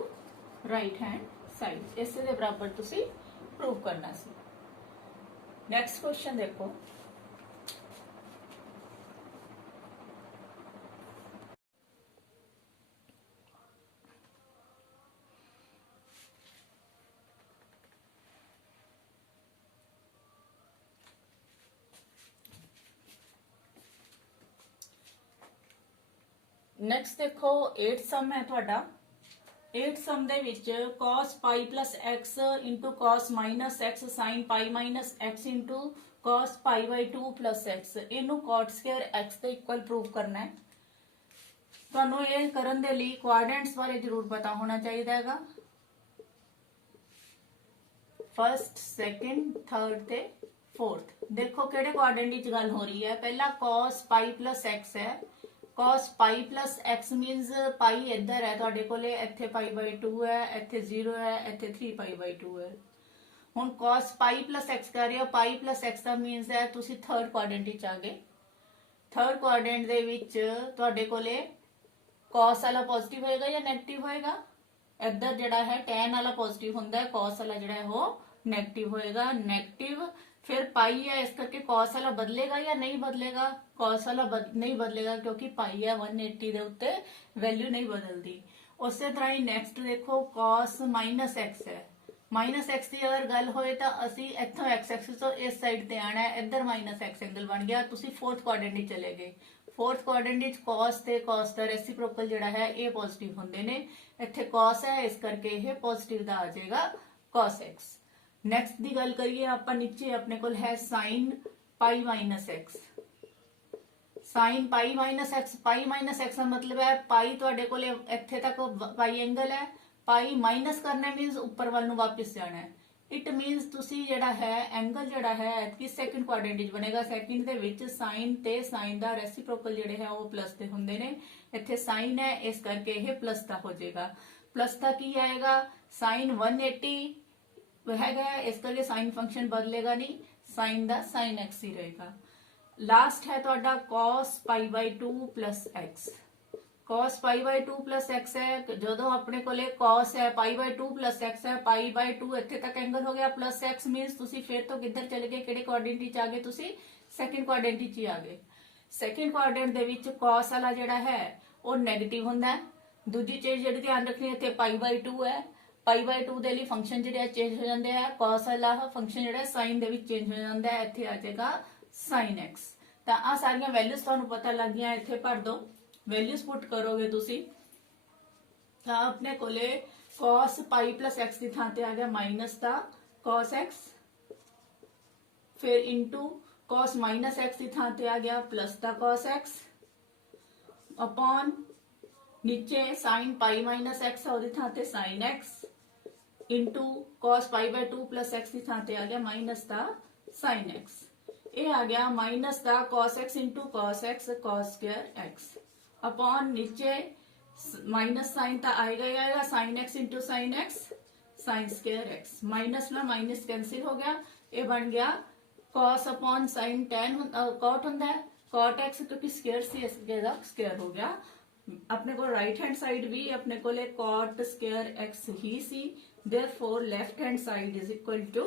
right hand side. इसे दे बराबर तुसी प्रूव करना सी। नेक्स्ट क्वेश्चन देखो, नेक्स्ट देखो 8 सम है ਤੁਹਾਡਾ। 8 सम ਦੇ ਵਿੱਚ cos π plus x into cos minus x sin π minus x into cos π by 2 plus x, ਇਹਨੂੰ cot square x ਦੇ ਇਕੁਅਲ ਪ੍ਰੂਵ ਕਰਨਾ ਹੈ। ਤੁਹਾਨੂੰ ਇਹ ਕਰਨ ਦੇ ਲਈ ਕੁਆਡਰੈਂਟਸ ਬਾਰੇ ਜ਼ਰੂਰ ਪਤਾ ਹੋਣਾ ਚਾਹੀਦਾ ਹੈਗਾ, फर्स्ट सेकंड थर्ड ते फोर्थ। देखो किहड़े क्वाड्रेंट विच गल हो रही है, पहला cos π plus x है, cos π plus x मीनस पाई इधर है तुहाडे कोले, इत्थे π/2 है, इत्थे 0 है, इत्थे 3π/2 है। हुण cos π plus x कर रहे हो, π plus x दा मीनस है तुसी थर्ड क्वाड्रेंट विच आ गए। थर्ड क्वाड्रेंट दे विच तुहाडे कोले cos वाला पॉजिटिव होएगा या नेगेटिव होएगा, इधर जिहड़ा है tan वाला पॉजिटिव हुंदा है, cos वाला जिहड़ा है वो नेगेटिव होएगा, नेगेटिव फिर पाई है, इस करके cos वाला बदलेगा या नहीं बदलेगा, cos वाला नहीं बदलेगा क्योंकि पाई है 180 दे उत्ते वैल्यू नहीं बदलती। उस तरह ही नेक्स्ट देखो cos माइनस x है, ਮਾਈਨਸ x ਦੀ ਅਗਰ ਗੱਲ ਹੋਏ ਤਾਂ ਅਸੀਂ ਇੱਥੋਂ x ਐਕਸਿਸ ਤੋਂ ਇਸ ਸਾਈਡ ਤੇ ਆਣਾ ਹੈ, ਇੱਧਰ ਮਾਈਨਸ x ਐਂਗਲ ਬਣ ਗਿਆ। ਤੁਸੀਂ ਫੋਰਥ ਕੁਆਡਰੈਂਟ ਵਿੱਚ ਚਲੇ ਗਏ। ਫੋਰਥ ਕੁਆਡਰੈਂਟ ਵਿੱਚ cos ਤੇ cos ਦਾ ਰੈਸਿਪਰੋਕਲ ਜਿਹੜਾ ਹੈ ਇਹ ਪੋਜ਼ਿਟਿਵ ਹੁੰਦੇ ਨੇ। ਇੱਥੇ cos ਹੈ, ਇਸ ਕਰਕੇ ਇਹ ਪੋਜ਼ਿਟਿਵ ਦਾ ਆ ਜਾਏਗਾ cos x। ਨੈਕਸਟ ਦੀ ਗੱਲ ਕਰੀਏ ਆਪਾਂ, ਨੀਚੇ ਆਪਣੇ ਕੋਲ ਹੈ sin ਪਾਈ ਮਾਈਨਸ x। sin ਪਾਈ ਮਾਈਨਸ x, ਪਾਈ ਮਾਈਨਸ x ਦਾ ਮਤਲਬ ਹੈ ਪਾਈ ਤੁਹਾਡੇ ਕੋਲ ਇੱਥੇ ਤੱਕ ਪਾਈ ਐਂਗਲ ਹੈ, ਪਾਈ ਮਾਈਨਸ ਕਰਨਾ ਮੀਨਸ ਉੱਪਰ ਵੱਲ ਨੂੰ ਵਾਪਸ ਜਾਣਾ ਹੈ। ਇਟ ਮੀਨਸ ਤੁਸੀਂ ਜਿਹੜਾ ਹੈ ਐਂਗਲ ਜਿਹੜਾ ਹੈ ਕਿ ਸੈਕਿੰਡ ਕੁਆਡਰੈਂਟ ਵਿੱਚ ਬਣੇਗਾ। ਸੈਕਿੰਡ ਦੇ ਵਿੱਚ sin ਤੇ sin ਦਾ ਰੈਸਿਪਰੋਕਲ ਜਿਹੜੇ ਹੈ ਉਹ ਪਲੱਸ ਦੇ ਹੁੰਦੇ ਨੇ। ਇੱਥੇ sin ਹੈ, ਇਸ ਕਰਕੇ ਇਹ ਪਲੱਸ ਦਾ ਹੋ ਜਾਏਗਾ। ਪਲੱਸ ਦਾ ਕੀ ਆਏਗਾ, sin 180 ਹੈਗਾ, ਇਸ ਕਰਕੇ sin ਫੰਕਸ਼ਨ ਬਦਲੇਗਾ ਨਹੀਂ, sin ਦਾ sin x ਹੀ ਰਹੇਗਾ। ਲਾਸਟ ਹੈ ਤੁਹਾਡਾ cos π/2 + x। cos π/2 + x ਹੈ, ਜਦੋਂ ਆਪਣੇ ਕੋਲੇ cos ਹੈ π/2 + x ਹੈ, π/2 ਇੱਥੇ ਤੱਕ ਐਂਗਲ ਹੋ ਗਿਆ, ਪਲੱਸ x ਮੀਨਸ ਤੁਸੀਂ ਫਿਰ ਤੋਂ ਕਿੱਧਰ ਚਲੇ ਗਏ, ਕਿਹੜੇ ਕੁਆਡਰੈਂਟ ਵਿੱਚ ਆ ਗਏ, ਤੁਸੀਂ ਸੈਕਿੰਡ ਕੁਆਡਰੈਂਟ ਵਿੱਚ ਹੀ ਆ ਗਏ। ਸੈਕਿੰਡ ਕੁਆਡਰੈਂਟ ਦੇ ਵਿੱਚ cos ਵਾਲਾ ਜਿਹੜਾ ਹੈ ਉਹ ਨੈਗੇਟਿਵ ਹੁੰਦਾ ਹੈ। ਦੂਜੀ ਚੀਜ਼ ਜਿਹੜੀ ਧਿਆਨ ਰੱਖਣੀ, ਇੱਥੇ π/2 ਹੈ, π/2 ਦੇ ਲਈ ਫੰਕਸ਼ਨ ਜਿਹੜੇ ਚੇਂਜ ਹੋ ਜਾਂਦੇ ਆ। cos ਵਾਲਾ ਫੰਕਸ਼ਨ ਜਿਹੜਾ sin ਦੇ ਵਿੱਚ ਚੇਂਜ ਹੋ ਜਾਂਦਾ ਹੈ, ਇੱਥੇ ਆ ਜਾਏਗਾ sin x। ਤਾਂ ਆ ਸਾਰੀਆਂ ਵੈਲਿਊਜ਼ ਤੁਹਾਨੂੰ ਪਤਾ ਲੱਗ ਗਈਆਂ, ਇੱਥੇ ਭਰ ਦੋ। ਵੈਲਿਊਜ਼ ਪੁੱਟ ਕਰੋਗੇ ਤੁਸੀਂ ਤਾਂ ਆਪਣੇ ਕੋਲੇ cos π + x ਦੀ ਥਾਂ ਤੇ ਆ ਗਿਆ ਮਾਈਨਸ ਦਾ cos x, ਫਿਰ ਇਨਟੂ cos - x ਦੀ ਥਾਂ ਤੇ ਆ ਗਿਆ ਪਲੱਸ ਦਾ cos x, ਅਪਨ नीचे sin π - x ਉਹਦੀ ਥਾਂ ਤੇ sin x, into cos π/2 + x ਦੀ ਥਾਂ ਤੇ ਆ ਗਿਆ ਮਾਈਨਸ ਦਾ sin x। ਇਹ ਆ ਗਿਆ ਮਾਈਨਸ ਦਾ cos x into cos x cos square x, upon नीचे माइनस साइन तो आएगा ही आएगा, sin x into sine x sine square x, minus में माइनस कैंसिल हो गया, ये बन गया cos upon sine tan cot होता है cot x, क्योंकि स्क्वायर सी इसका स्क्वायर हो गया। अपने को राइट हैंड साइड भी अपने को ले cot स्क्वायर x ही सी, therefore left hand side is equal to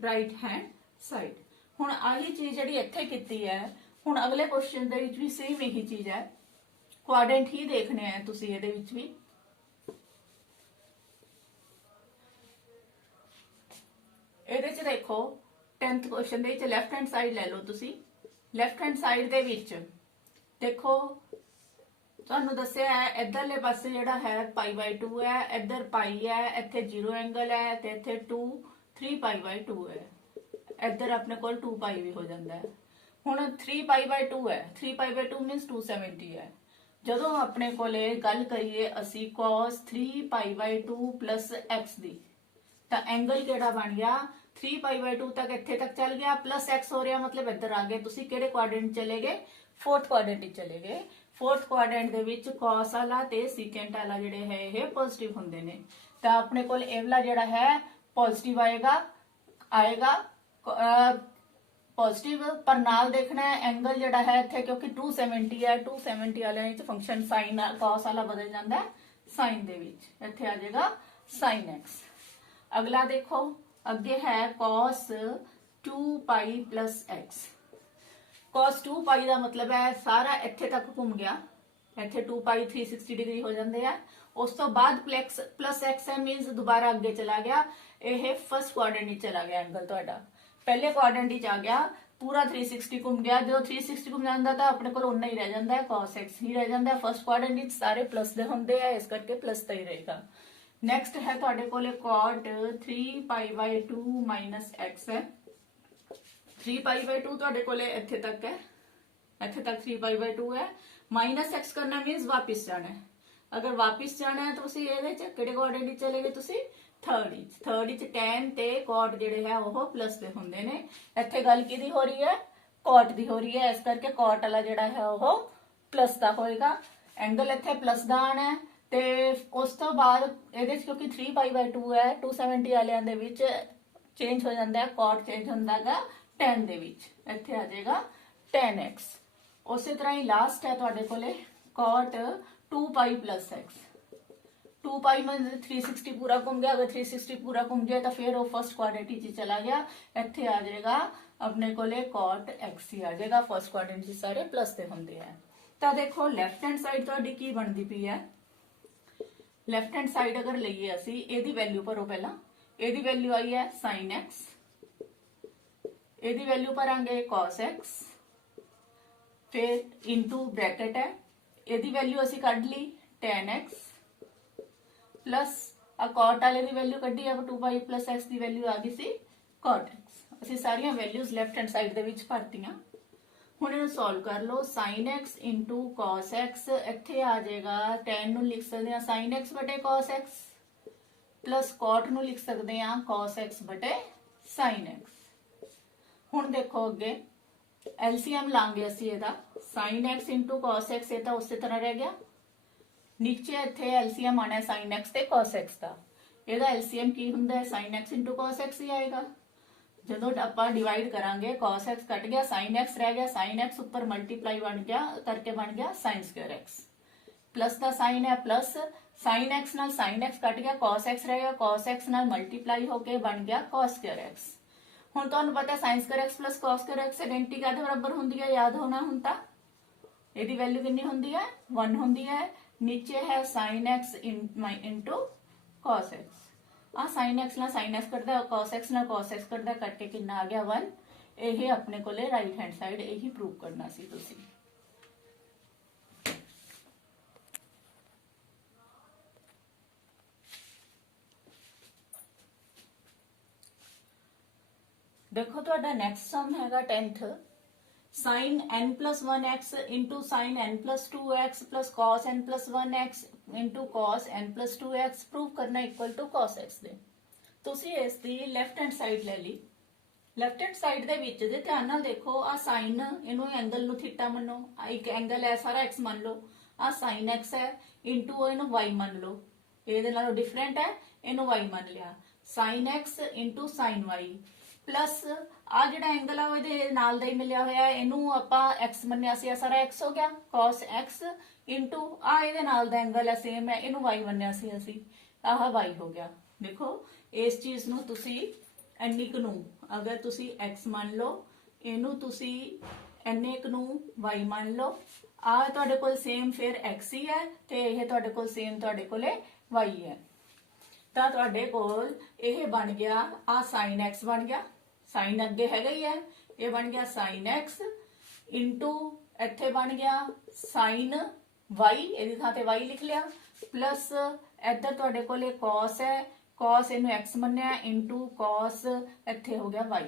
right hand side. हुण आही चीज जिहड़ी इत्थे कीती है, हुण अगले क्वेश्चन दे विच भी सेम यही चीज है, क्वाड्रेंट ही देखने हैं तुसी ਇਹਦੇ ਵਿੱਚ ਵੀ। ਇਹਦੇ ਚ ਦੇਖੋ 10th क्वेश्चन ਦੇ ਵਿੱਚ ਲੈਫਟ ਹੈਂਡ ਸਾਈਡ ਲੈ ਲਓ ਤੁਸੀਂ। ਲੈਫਟ ਹੈਂਡ ਸਾਈਡ ਦੇ ਵਿੱਚ ਦੇਖੋ ਤੁਹਾਨੂੰ ਦੱਸਿਆ ਹੈ ਇਧਰਲੇ ਪਾਸੇ ਜਿਹੜਾ ਹੈ π/2 ਹੈ, ਇੱਧਰ ਪਾਈ ਹੈ, ਇੱਥੇ 0 ਐਂਗਲ ਹੈ ਤੇ ਇੱਥੇ 2 3π/2 ਹੈ, ਇੱਧਰ ਆਪਣੇ ਕੋਲ 2π ਵੀ ਹੋ ਜਾਂਦਾ ਹੈ। ਹੁਣ 3π/2 ਹੈ, 3π/2 ਮੀਨਸ 270 ਹੈ। ਜਦੋਂ ਆਪਣੇ ਕੋਲੇ ਗੱਲ ਕਰੀਏ ਅਸੀਂ cos 3π/2 + x ਦੀ, ਤਾਂ ਐਂਗਲ ਕਿਹੜਾ ਬਣ ਗਿਆ 3π/2 ਤੱਕ ਇੱਥੇ ਤੱਕ ਚੱਲ ਗਿਆ, ਪਲੱਸ x ਹੋ ਰਿਹਾ, ਮਤਲਬ ਇੱਧਰ ਆ ਗਏ ਤੁਸੀਂ। ਕਿਹੜੇ ਕੁਆਡਰੈਂਟ ਚਲੇ ਗਏ, ਫੋਰਥ ਕੁਆਡਰੈਂਟ ਵਿੱਚ ਚਲੇ ਗਏ। ਫੋਰਥ ਕੁਆਡਰੈਂਟ ਦੇ ਵਿੱਚ cos ਵਾਲਾ ਤੇ ਸੀਕੈਂਟ ਵਾਲਾ ਜਿਹੜੇ ਹੈ ਇਹ ਪੋਜ਼ਿਟਿਵ ਹੁੰਦੇ ਨੇ, ਤਾਂ ਆਪਣੇ ਕੋਲ ਇਹ ਵਾਲਾ ਜਿਹੜਾ ਹੈ ਪੋਜ਼ਿਟਿਵ ਆਏਗਾ पॉजिटिव, पर नाल देखना है एंगल जड़ा है इत्थे, क्योंकि 270 है, 270 वाले विच फंक्शन साइन cos वाला बदल जाता है साइन दे विच, इत्थे आ जाएगा sin x। अगला देखो अगे है cos 2π + x। cos 2π का मतलब है सारा इत्थे तक घूम गया, इत्थे 2π 360 डिग्री हो जाते हैं। उस तो बाद प्लस x है मीनस दोबारा अगे चला गया, यह फर्स्ट क्वाड्रेंट ही चला गया एंगल तुहाडा, पहले क्वाड्रेंट ही आ गया, पूरा 360 घूम गया। जो 360 घूम जाता तो अपने को उन्ना ही रह जाता है, cos x ही रह जाता है। फर्स्ट क्वाड्रेंट सारे प्लस दे होंगे है, इस करके प्लस का ही रहेगा। नैक्सट है तुहाडे कोले cot 3π/2 - x है। 3π/2 तुहाडे कोले इत्थे तक है, इत्थे तक 3π/2 है। माइनस x करना मीनस वापिस जाना है। अगर वापिस जाना है तो तुसीं इहदे च किहड़े क्वाड्रेंट चले गए, तुसीं थर्ड च tan ते cot जिहड़े है वो प्लस दे हुंदे ने। इत्थे गल किहदी हो रही है, cot दी हो रही है, इस करके cot वाला जिहड़ा है वो प्लस दा होएगा। एंगल इत्थे प्लस दा आना है ते उस तो बाद इहदे च क्योंकि 3π/2 है, 270 वालियां दे विच चेंज हो जाता है, cot चेंज होंदा है tan दे विच, इत्थे आ जाएगा tan x। उसी तरह ही लास्ट है तुहाडे कोले cot 2π + x। 2π में 360 पूरा घूम गया, अगर 360 पूरा घूम गया तो फिर वो फर्स्ट क्वाड्रेंट ही चला गया, इत्थे आ जाएगा अपने कोले cot x ही आ जाएगा। फर्स्ट क्वाड्रेंट सारे प्लस दे होंदे हैं। तो देखो लैफ्ट हैंड साइड तुहाडी की बनदी पई है। लैफ्ट हैंड साइड अगर लईए असी, इहदी वैल्यू भरो पहला, ਇਹਦੀ ਵੈਲਿਊ ਆਈ ਹੈ sin x, ਇਹਦੀ ਵੈਲਿਊ ਭਰਾਂਗੇ cos x, ਫਿਰ ਇਨਟੂ ਬ੍ਰੈਕਟ ਹੈ, ਇਹਦੀ ਵੈਲਿਊ ਅਸੀਂ ਕੱਢ ਲਈ tan x प्लस आ cot वाले की वैल्यू कड्डी अब 2y प्लस x की वैल्यू आ गई सी cot x। ਅਸੀਂ ਸਾਰੀਆਂ ਵੈਲਿਊਜ਼ ਲੈਫਟ ਹੈਂਡ ਸਾਈਡ ਦੇ ਵਿੱਚ ਭਰਤੀਆਂ। ਹੁਣ ਇਹਨੂੰ ਸੋਲਵ ਕਰ ਲਓ। sin x into cos x ਇੱਥੇ ਆ ਜਾਏਗਾ tan ਨੂੰ ਲਿਖ ਸਕਦੇ ਹਾਂ sin x ਬਟੇ cos x plus cot ਨੂੰ ਲਿਖ ਸਕਦੇ ਹਾਂ cos x ਬਟੇ sin x। ਹੁਣ ਦੇਖੋ ਅੱਗੇ LCM ਲਾਂਗੇ ਅਸੀਂ ਇਹਦਾ sin x into cos x ਇਹ ਤਾਂ ਉਸੇ ਤਰ੍ਹਾਂ ਰਹਿ ਗਿਆ। नीचे इत्थे LCM आना है sin x ते cos x का। ਇਹਦਾ LCM ਕੀ ਹੁੰਦਾ ਹੈ sin x into cos x ही आएगा। ਜਦੋਂ ਆਪਾਂ डिवाइड करांगे cos x कट गया sin x रह गया, sin x ऊपर मल्टीप्लाई बन गया करके बन गया sin square x प्लस का sin है प्लस sin x नाल sin x कट गया cos x रह गया, cos x नाल मल्टीप्लाई होके बन गया cos square x। ਹੁਣ ਤੁਹਾਨੂੰ ਪਤਾ sin square x plus cos square x identity कादे बराबर ਹੁੰਦੀ है याद होना ਹੁਣ ਤਾਂ। ਇਹਦੀ ਵੈਲਿਊ ਕਿੰਨੀ ਹੁੰਦੀ ਹੈ 1 ਹੁੰਦੀ है। नीचे है sin x into cos x। आ sin x ना sin x कटदा cos x ना cos x कटदा कट के कितना आ गया 1। ਇਹ ਆਪਣੇ ਕੋਲੇ ਰਾਈਟ हैंड साइड ਇਹੀ ਪ੍ਰੂਵ ਕਰਨਾ ਸੀ ਤੁਸੀਂ। देखो ਤੁਹਾਡਾ नेक्स्ट सम हैगा 10th sin n plus 1x into sin n plus 2x plus cos n plus 1x into cos n plus 2x prove करना इक्वल टू cos x ਦੇ। ਤੁਸੀਂ ਇਸ ਦੀ ਲੈਫਟ ਹੈਂਡ ਸਾਈਡ ਲੈ ਲਈ। ਲੈਫਟ ਹੈਂਡ ਸਾਈਡ ਦੇ ਵਿੱਚ ਦੇ ਧਿਆਨ ਨਾਲ ਦੇਖੋ ਆ sin ਇਹਨੂੰ ਐਂਗਲ ਨੂੰ ਥੀਟਾ ਮੰਨੋ, ਆ ਇੱਕ ਐਂਗਲ ਹੈ ਸਾਰਾ x ਮੰਨ ਲਓ, ਆ sin x ਹੈ ਇਨਟੂ ਇਹਨੂੰ y ਮੰਨ ਲਓ, ਇਹਦੇ ਨਾਲੋਂ ਡਿਫਰੈਂਟ ਹੈ ਇਹਨੂੰ y ਮੰਨ ਲਿਆ। sin x into sin y plus आ ਜਿਹੜਾ एंगल है ਉਹਦੇ ਨਾਲ ਦਾ ਹੀ ਮਿਲਿਆ ਹੋਇਆ ਇਹਨੂੰ ਆਪਾਂ x ਮੰਨਿਆ ਸੀ, ਆ ਸਾਰਾ x ਹੋ ਗਿਆ cos x ਇਨਟੂ ਆ ਇਹਦੇ ਨਾਲ ਦਾ एंगल ਹੈ ਸੇਮ ਹੈ ਇਹਨੂੰ y ਮੰਨਿਆ ਸੀ ਅਸੀਂ, ਆਹ y ਹੋ ਗਿਆ। ਦੇਖੋ ਇਸ ਚੀਜ਼ ਨੂੰ ਤੁਸੀਂ ਇੰਨੀ ਕੁ ਨੂੰ ਅਗਰ ਤੁਸੀਂ x ਮੰਨ ਲਓ, ਇਹਨੂੰ ਤੁਸੀਂ ਇੰਨੇ ਕੁ ਨੂੰ y ਮੰਨ ਲਓ, ਆ ਤੁਹਾਡੇ ਕੋਲ ਸੇਮ ਫਿਰ x ਹੀ ਹੈ ਤੇ ਇਹ ਤੁਹਾਡੇ ਕੋਲ ਸੇਮ ਤੁਹਾਡੇ ਕੋਲੇ y ਹੈ। ਤਾਂ ਤੁਹਾਡੇ ਕੋਲ ਇਹ ਬਣ ਗਿਆ ਆ sin x ਬਣ ਗਿਆ, साइन अगे हैगा ही है ये बन गया sin x इंटू इत्थे बन गया sin y, ਇਹਦੀ ਥਾਂ ਤੇ y लिख लिया प्लस इधर तुहाडे कोले cos है, cos इनू x ਮੰਨਿਆ इंटू cos ਇੱਥੇ ਹੋ ਗਿਆ y।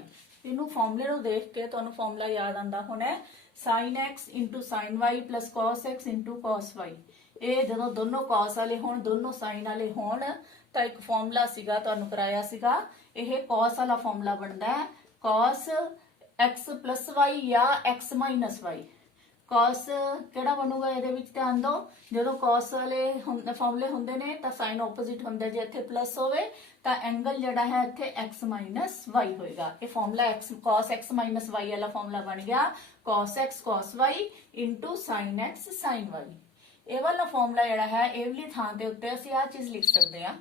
ਇਹਨੂੰ ਫਾਰਮੂਲੇ ਨੂੰ ਦੇਖ ਕੇ ਤੁਹਾਨੂੰ ਫਾਰਮੂਲਾ ਯਾਦ ਆਂਦਾ ਹੋਣਾ sin x into sin y plus cos x into cos y। ਇਹ ਜਦੋਂ ਦੋਨੋਂ cos ਵਾਲੇ ਹੋਣ ਦੋਨੋਂ sin ਵਾਲੇ ਹੋਣ ਤਾਂ ਇੱਕ ਫਾਰਮੂਲਾ ਸੀਗਾ ਤੁਹਾਨੂੰ ਕਰਾਇਆ ਸੀਗਾ, ਇਹ cos ਵਾਲਾ ਫਾਰਮੂਲਾ ਬਣਦਾ ਹੈ cos x plus y या x minus y। cos ਕਿਹੜਾ ਬਣੂਗਾ ਇਹਦੇ ਵਿੱਚ ਧਿਆਨ ਦਿਓ, ਜਦੋਂ cos ਵਾਲੇ ਫਾਰਮੂਲੇ ਹੁੰਦੇ ਨੇ ਤਾਂ sin ਆਪੋਜ਼ਿਟ ਹੁੰਦਾ, ਜੇ ਇੱਥੇ ਪਲੱਸ ਹੋਵੇ ਤਾਂ ਐਂਗਲ ਜਿਹੜਾ ਹੈ ਇੱਥੇ x minus y ਹੋਏਗਾ। ਇਹ formula x cos x minus y ਵਾਲਾ ਫਾਰਮੂਲਾ ਬਣ ਗਿਆ cos x cos y into sin x sin y। ਇਹ ਵਾਲਾ ਫਾਰਮੂਲਾ ਜਿਹੜਾ ਹੈ ਇਹ ਵਾਲੀ ਥਾਂ ਦੇ ਉੱਤੇ ਅਸੀਂ ਆਹ ਚੀਜ਼ ਲਿਖ ਸਕਦੇ ਹਾਂ,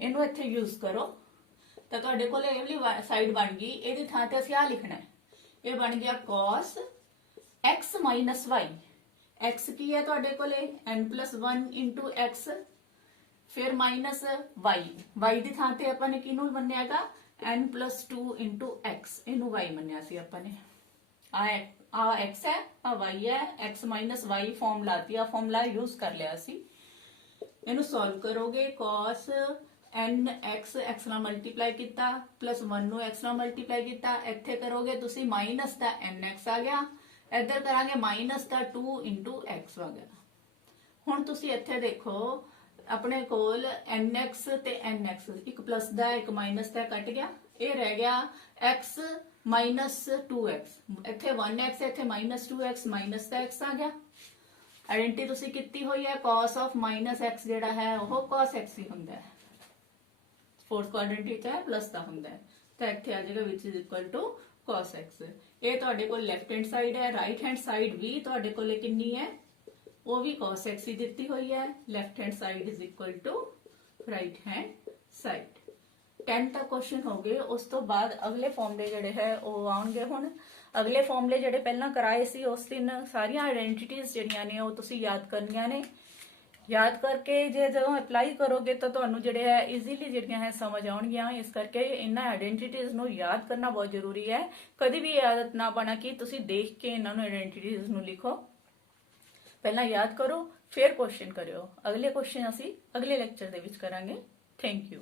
ਇਹਨੂੰ ਇੱਥੇ ਯੂਜ਼ ਕਰੋ ਤਾਂ ਤੁਹਾਡੇ ਕੋਲ ਇਹ ਵਾਲੀ ਸਾਈਡ ਬਣ ਗਈ। ਇਹਦੀ ਥਾਂ ਤੇ ਅਸੀਂ ਆ ਲਿਖਣਾ ਹੈ, ਇਹ ਬਣ ਗਿਆ cos x minus y। x ਕੀ ਹੈ ਤੁਹਾਡੇ ਕੋਲੇ n+1 into x ਫਿਰ ਮਾਈਨਸ y, y ਦੀ ਥਾਂ ਤੇ ਆਪਾਂ ਨੇ ਕਿਹਨੂੰ ਮੰਨਿਆ ਹੈਗਾ n+2 into x, ਇਹਨੂੰ y ਮੰਨਿਆ ਸੀ ਆਪਾਂ ਨੇ। ਆ x ਹੈ ਆ y ਹੈ, x minus y ਫਾਰਮ ਲਾਤੀ, ਆ ਫਾਰਮੂਲਾ ਯੂਜ਼ ਕਰ ਲਿਆ ਸੀ। ਇਹਨੂੰ ਸੋਲਵ ਕਰੋਗੇ cos n x ਨਾਲ ਮਲਟੀਪਲਾਈ ਕੀਤਾ प्लस 1 ਨੂੰ x ਨਾਲ ਮਲਟੀਪਲਾਈ ਕੀਤਾ, ਇੱਥੇ ਕਰੋਗੇ ਤੁਸੀਂ ਮਾਈਨਸ ਦਾ nx ਆ ਗਿਆ, ਇੱਧਰ ਕਰਾਂਗੇ ਮਾਈਨਸ ਦਾ 2 into x ਆ ਗਿਆ। ਹੁਣ ਤੁਸੀਂ ਇੱਥੇ ਦੇਖੋ ਆਪਣੇ ਕੋਲ nx ਤੇ nx ਇੱਕ ਪਲੱਸ ਦਾ ਇੱਕ ਮਾਈਨਸ ਦਾ ਕੱਟ ਗਿਆ, ਇਹ ਰਹਿ ਗਿਆ x minus 2x, ਇੱਥੇ 1x ਇੱਥੇ minus 2x ਮਾਈਨਸ ਦਾ x ਆ ਗਿਆ। ਆਇਡੈਂਟੀ ਤੁਸੀਂ ਕੀਤੀ ਹੋਈ ਹੈ cos of minus x ਜਿਹੜਾ ਹੈ ਉਹ cos x ਹੀ ਹੁੰਦਾ ਹੈ, फोर्थ क्वाड्रेंट विच है प्लस का हुंदा है तो इत्थे आ जाएगा which is equal to cos x। ये तुहाडे कोल लेफ्ट हैंड साइड है, राइट हैंड साइड भी तुहाडे कोले कितनी है वो भी cos x ही दिती हुई है। Left hand side is equal to right hand side. 10 तक क्वेश्चन हो गए, उस तो बाद अगले फॉर्मूले जिहड़े है वो आउणगे। हुण अगले फॉर्मूले जिहड़े पहलां कराए सी उस दिन सारियां आइडेंटिटीज जिहड़ियां ने वो तुसीं याद करनियां ने। ਯਾਦ ਕਰਕੇ ਜੇ ਜਦੋਂ ਅਪਲਾਈ ਕਰੋਗੇ ਤਾਂ ਤੁਹਾਨੂੰ ਜਿਹੜੇ ਹੈ ਈਜ਼ੀਲੀ ਜਿਹੜੀਆਂ ਹੈ ਸਮਝ ਆਉਣਗੀਆਂ। ਇਸ ਕਰਕੇ ਇਹਨਾਂ ਆਇਡੈਂਟੀਟੀਜ਼ ਨੂੰ ਯਾਦ ਕਰਨਾ ਬਹੁਤ ਜ਼ਰੂਰੀ ਹੈ। ਕਦੀ ਵੀ ਇਹ ਆਦਤ ਨਾ ਬਣਾ ਕਿ ਤੁਸੀਂ ਦੇਖ ਕੇ ਇਹਨਾਂ ਨੂੰ ਆਇਡੈਂਟੀਟੀਜ਼ ਨੂੰ ਲਿਖੋ। ਪਹਿਲਾਂ ਯਾਦ ਕਰੋ, ਫਿਰ ਕੁਐਸਚਨ ਕਰਿਓ। ਅਗਲੇ ਕੁਐਸਚਨ ਅਸੀਂ ਅਗਲੇ ਲੈਕਚਰ ਦੇ ਵਿੱਚ ਕਰਾਂਗੇ। Thank you.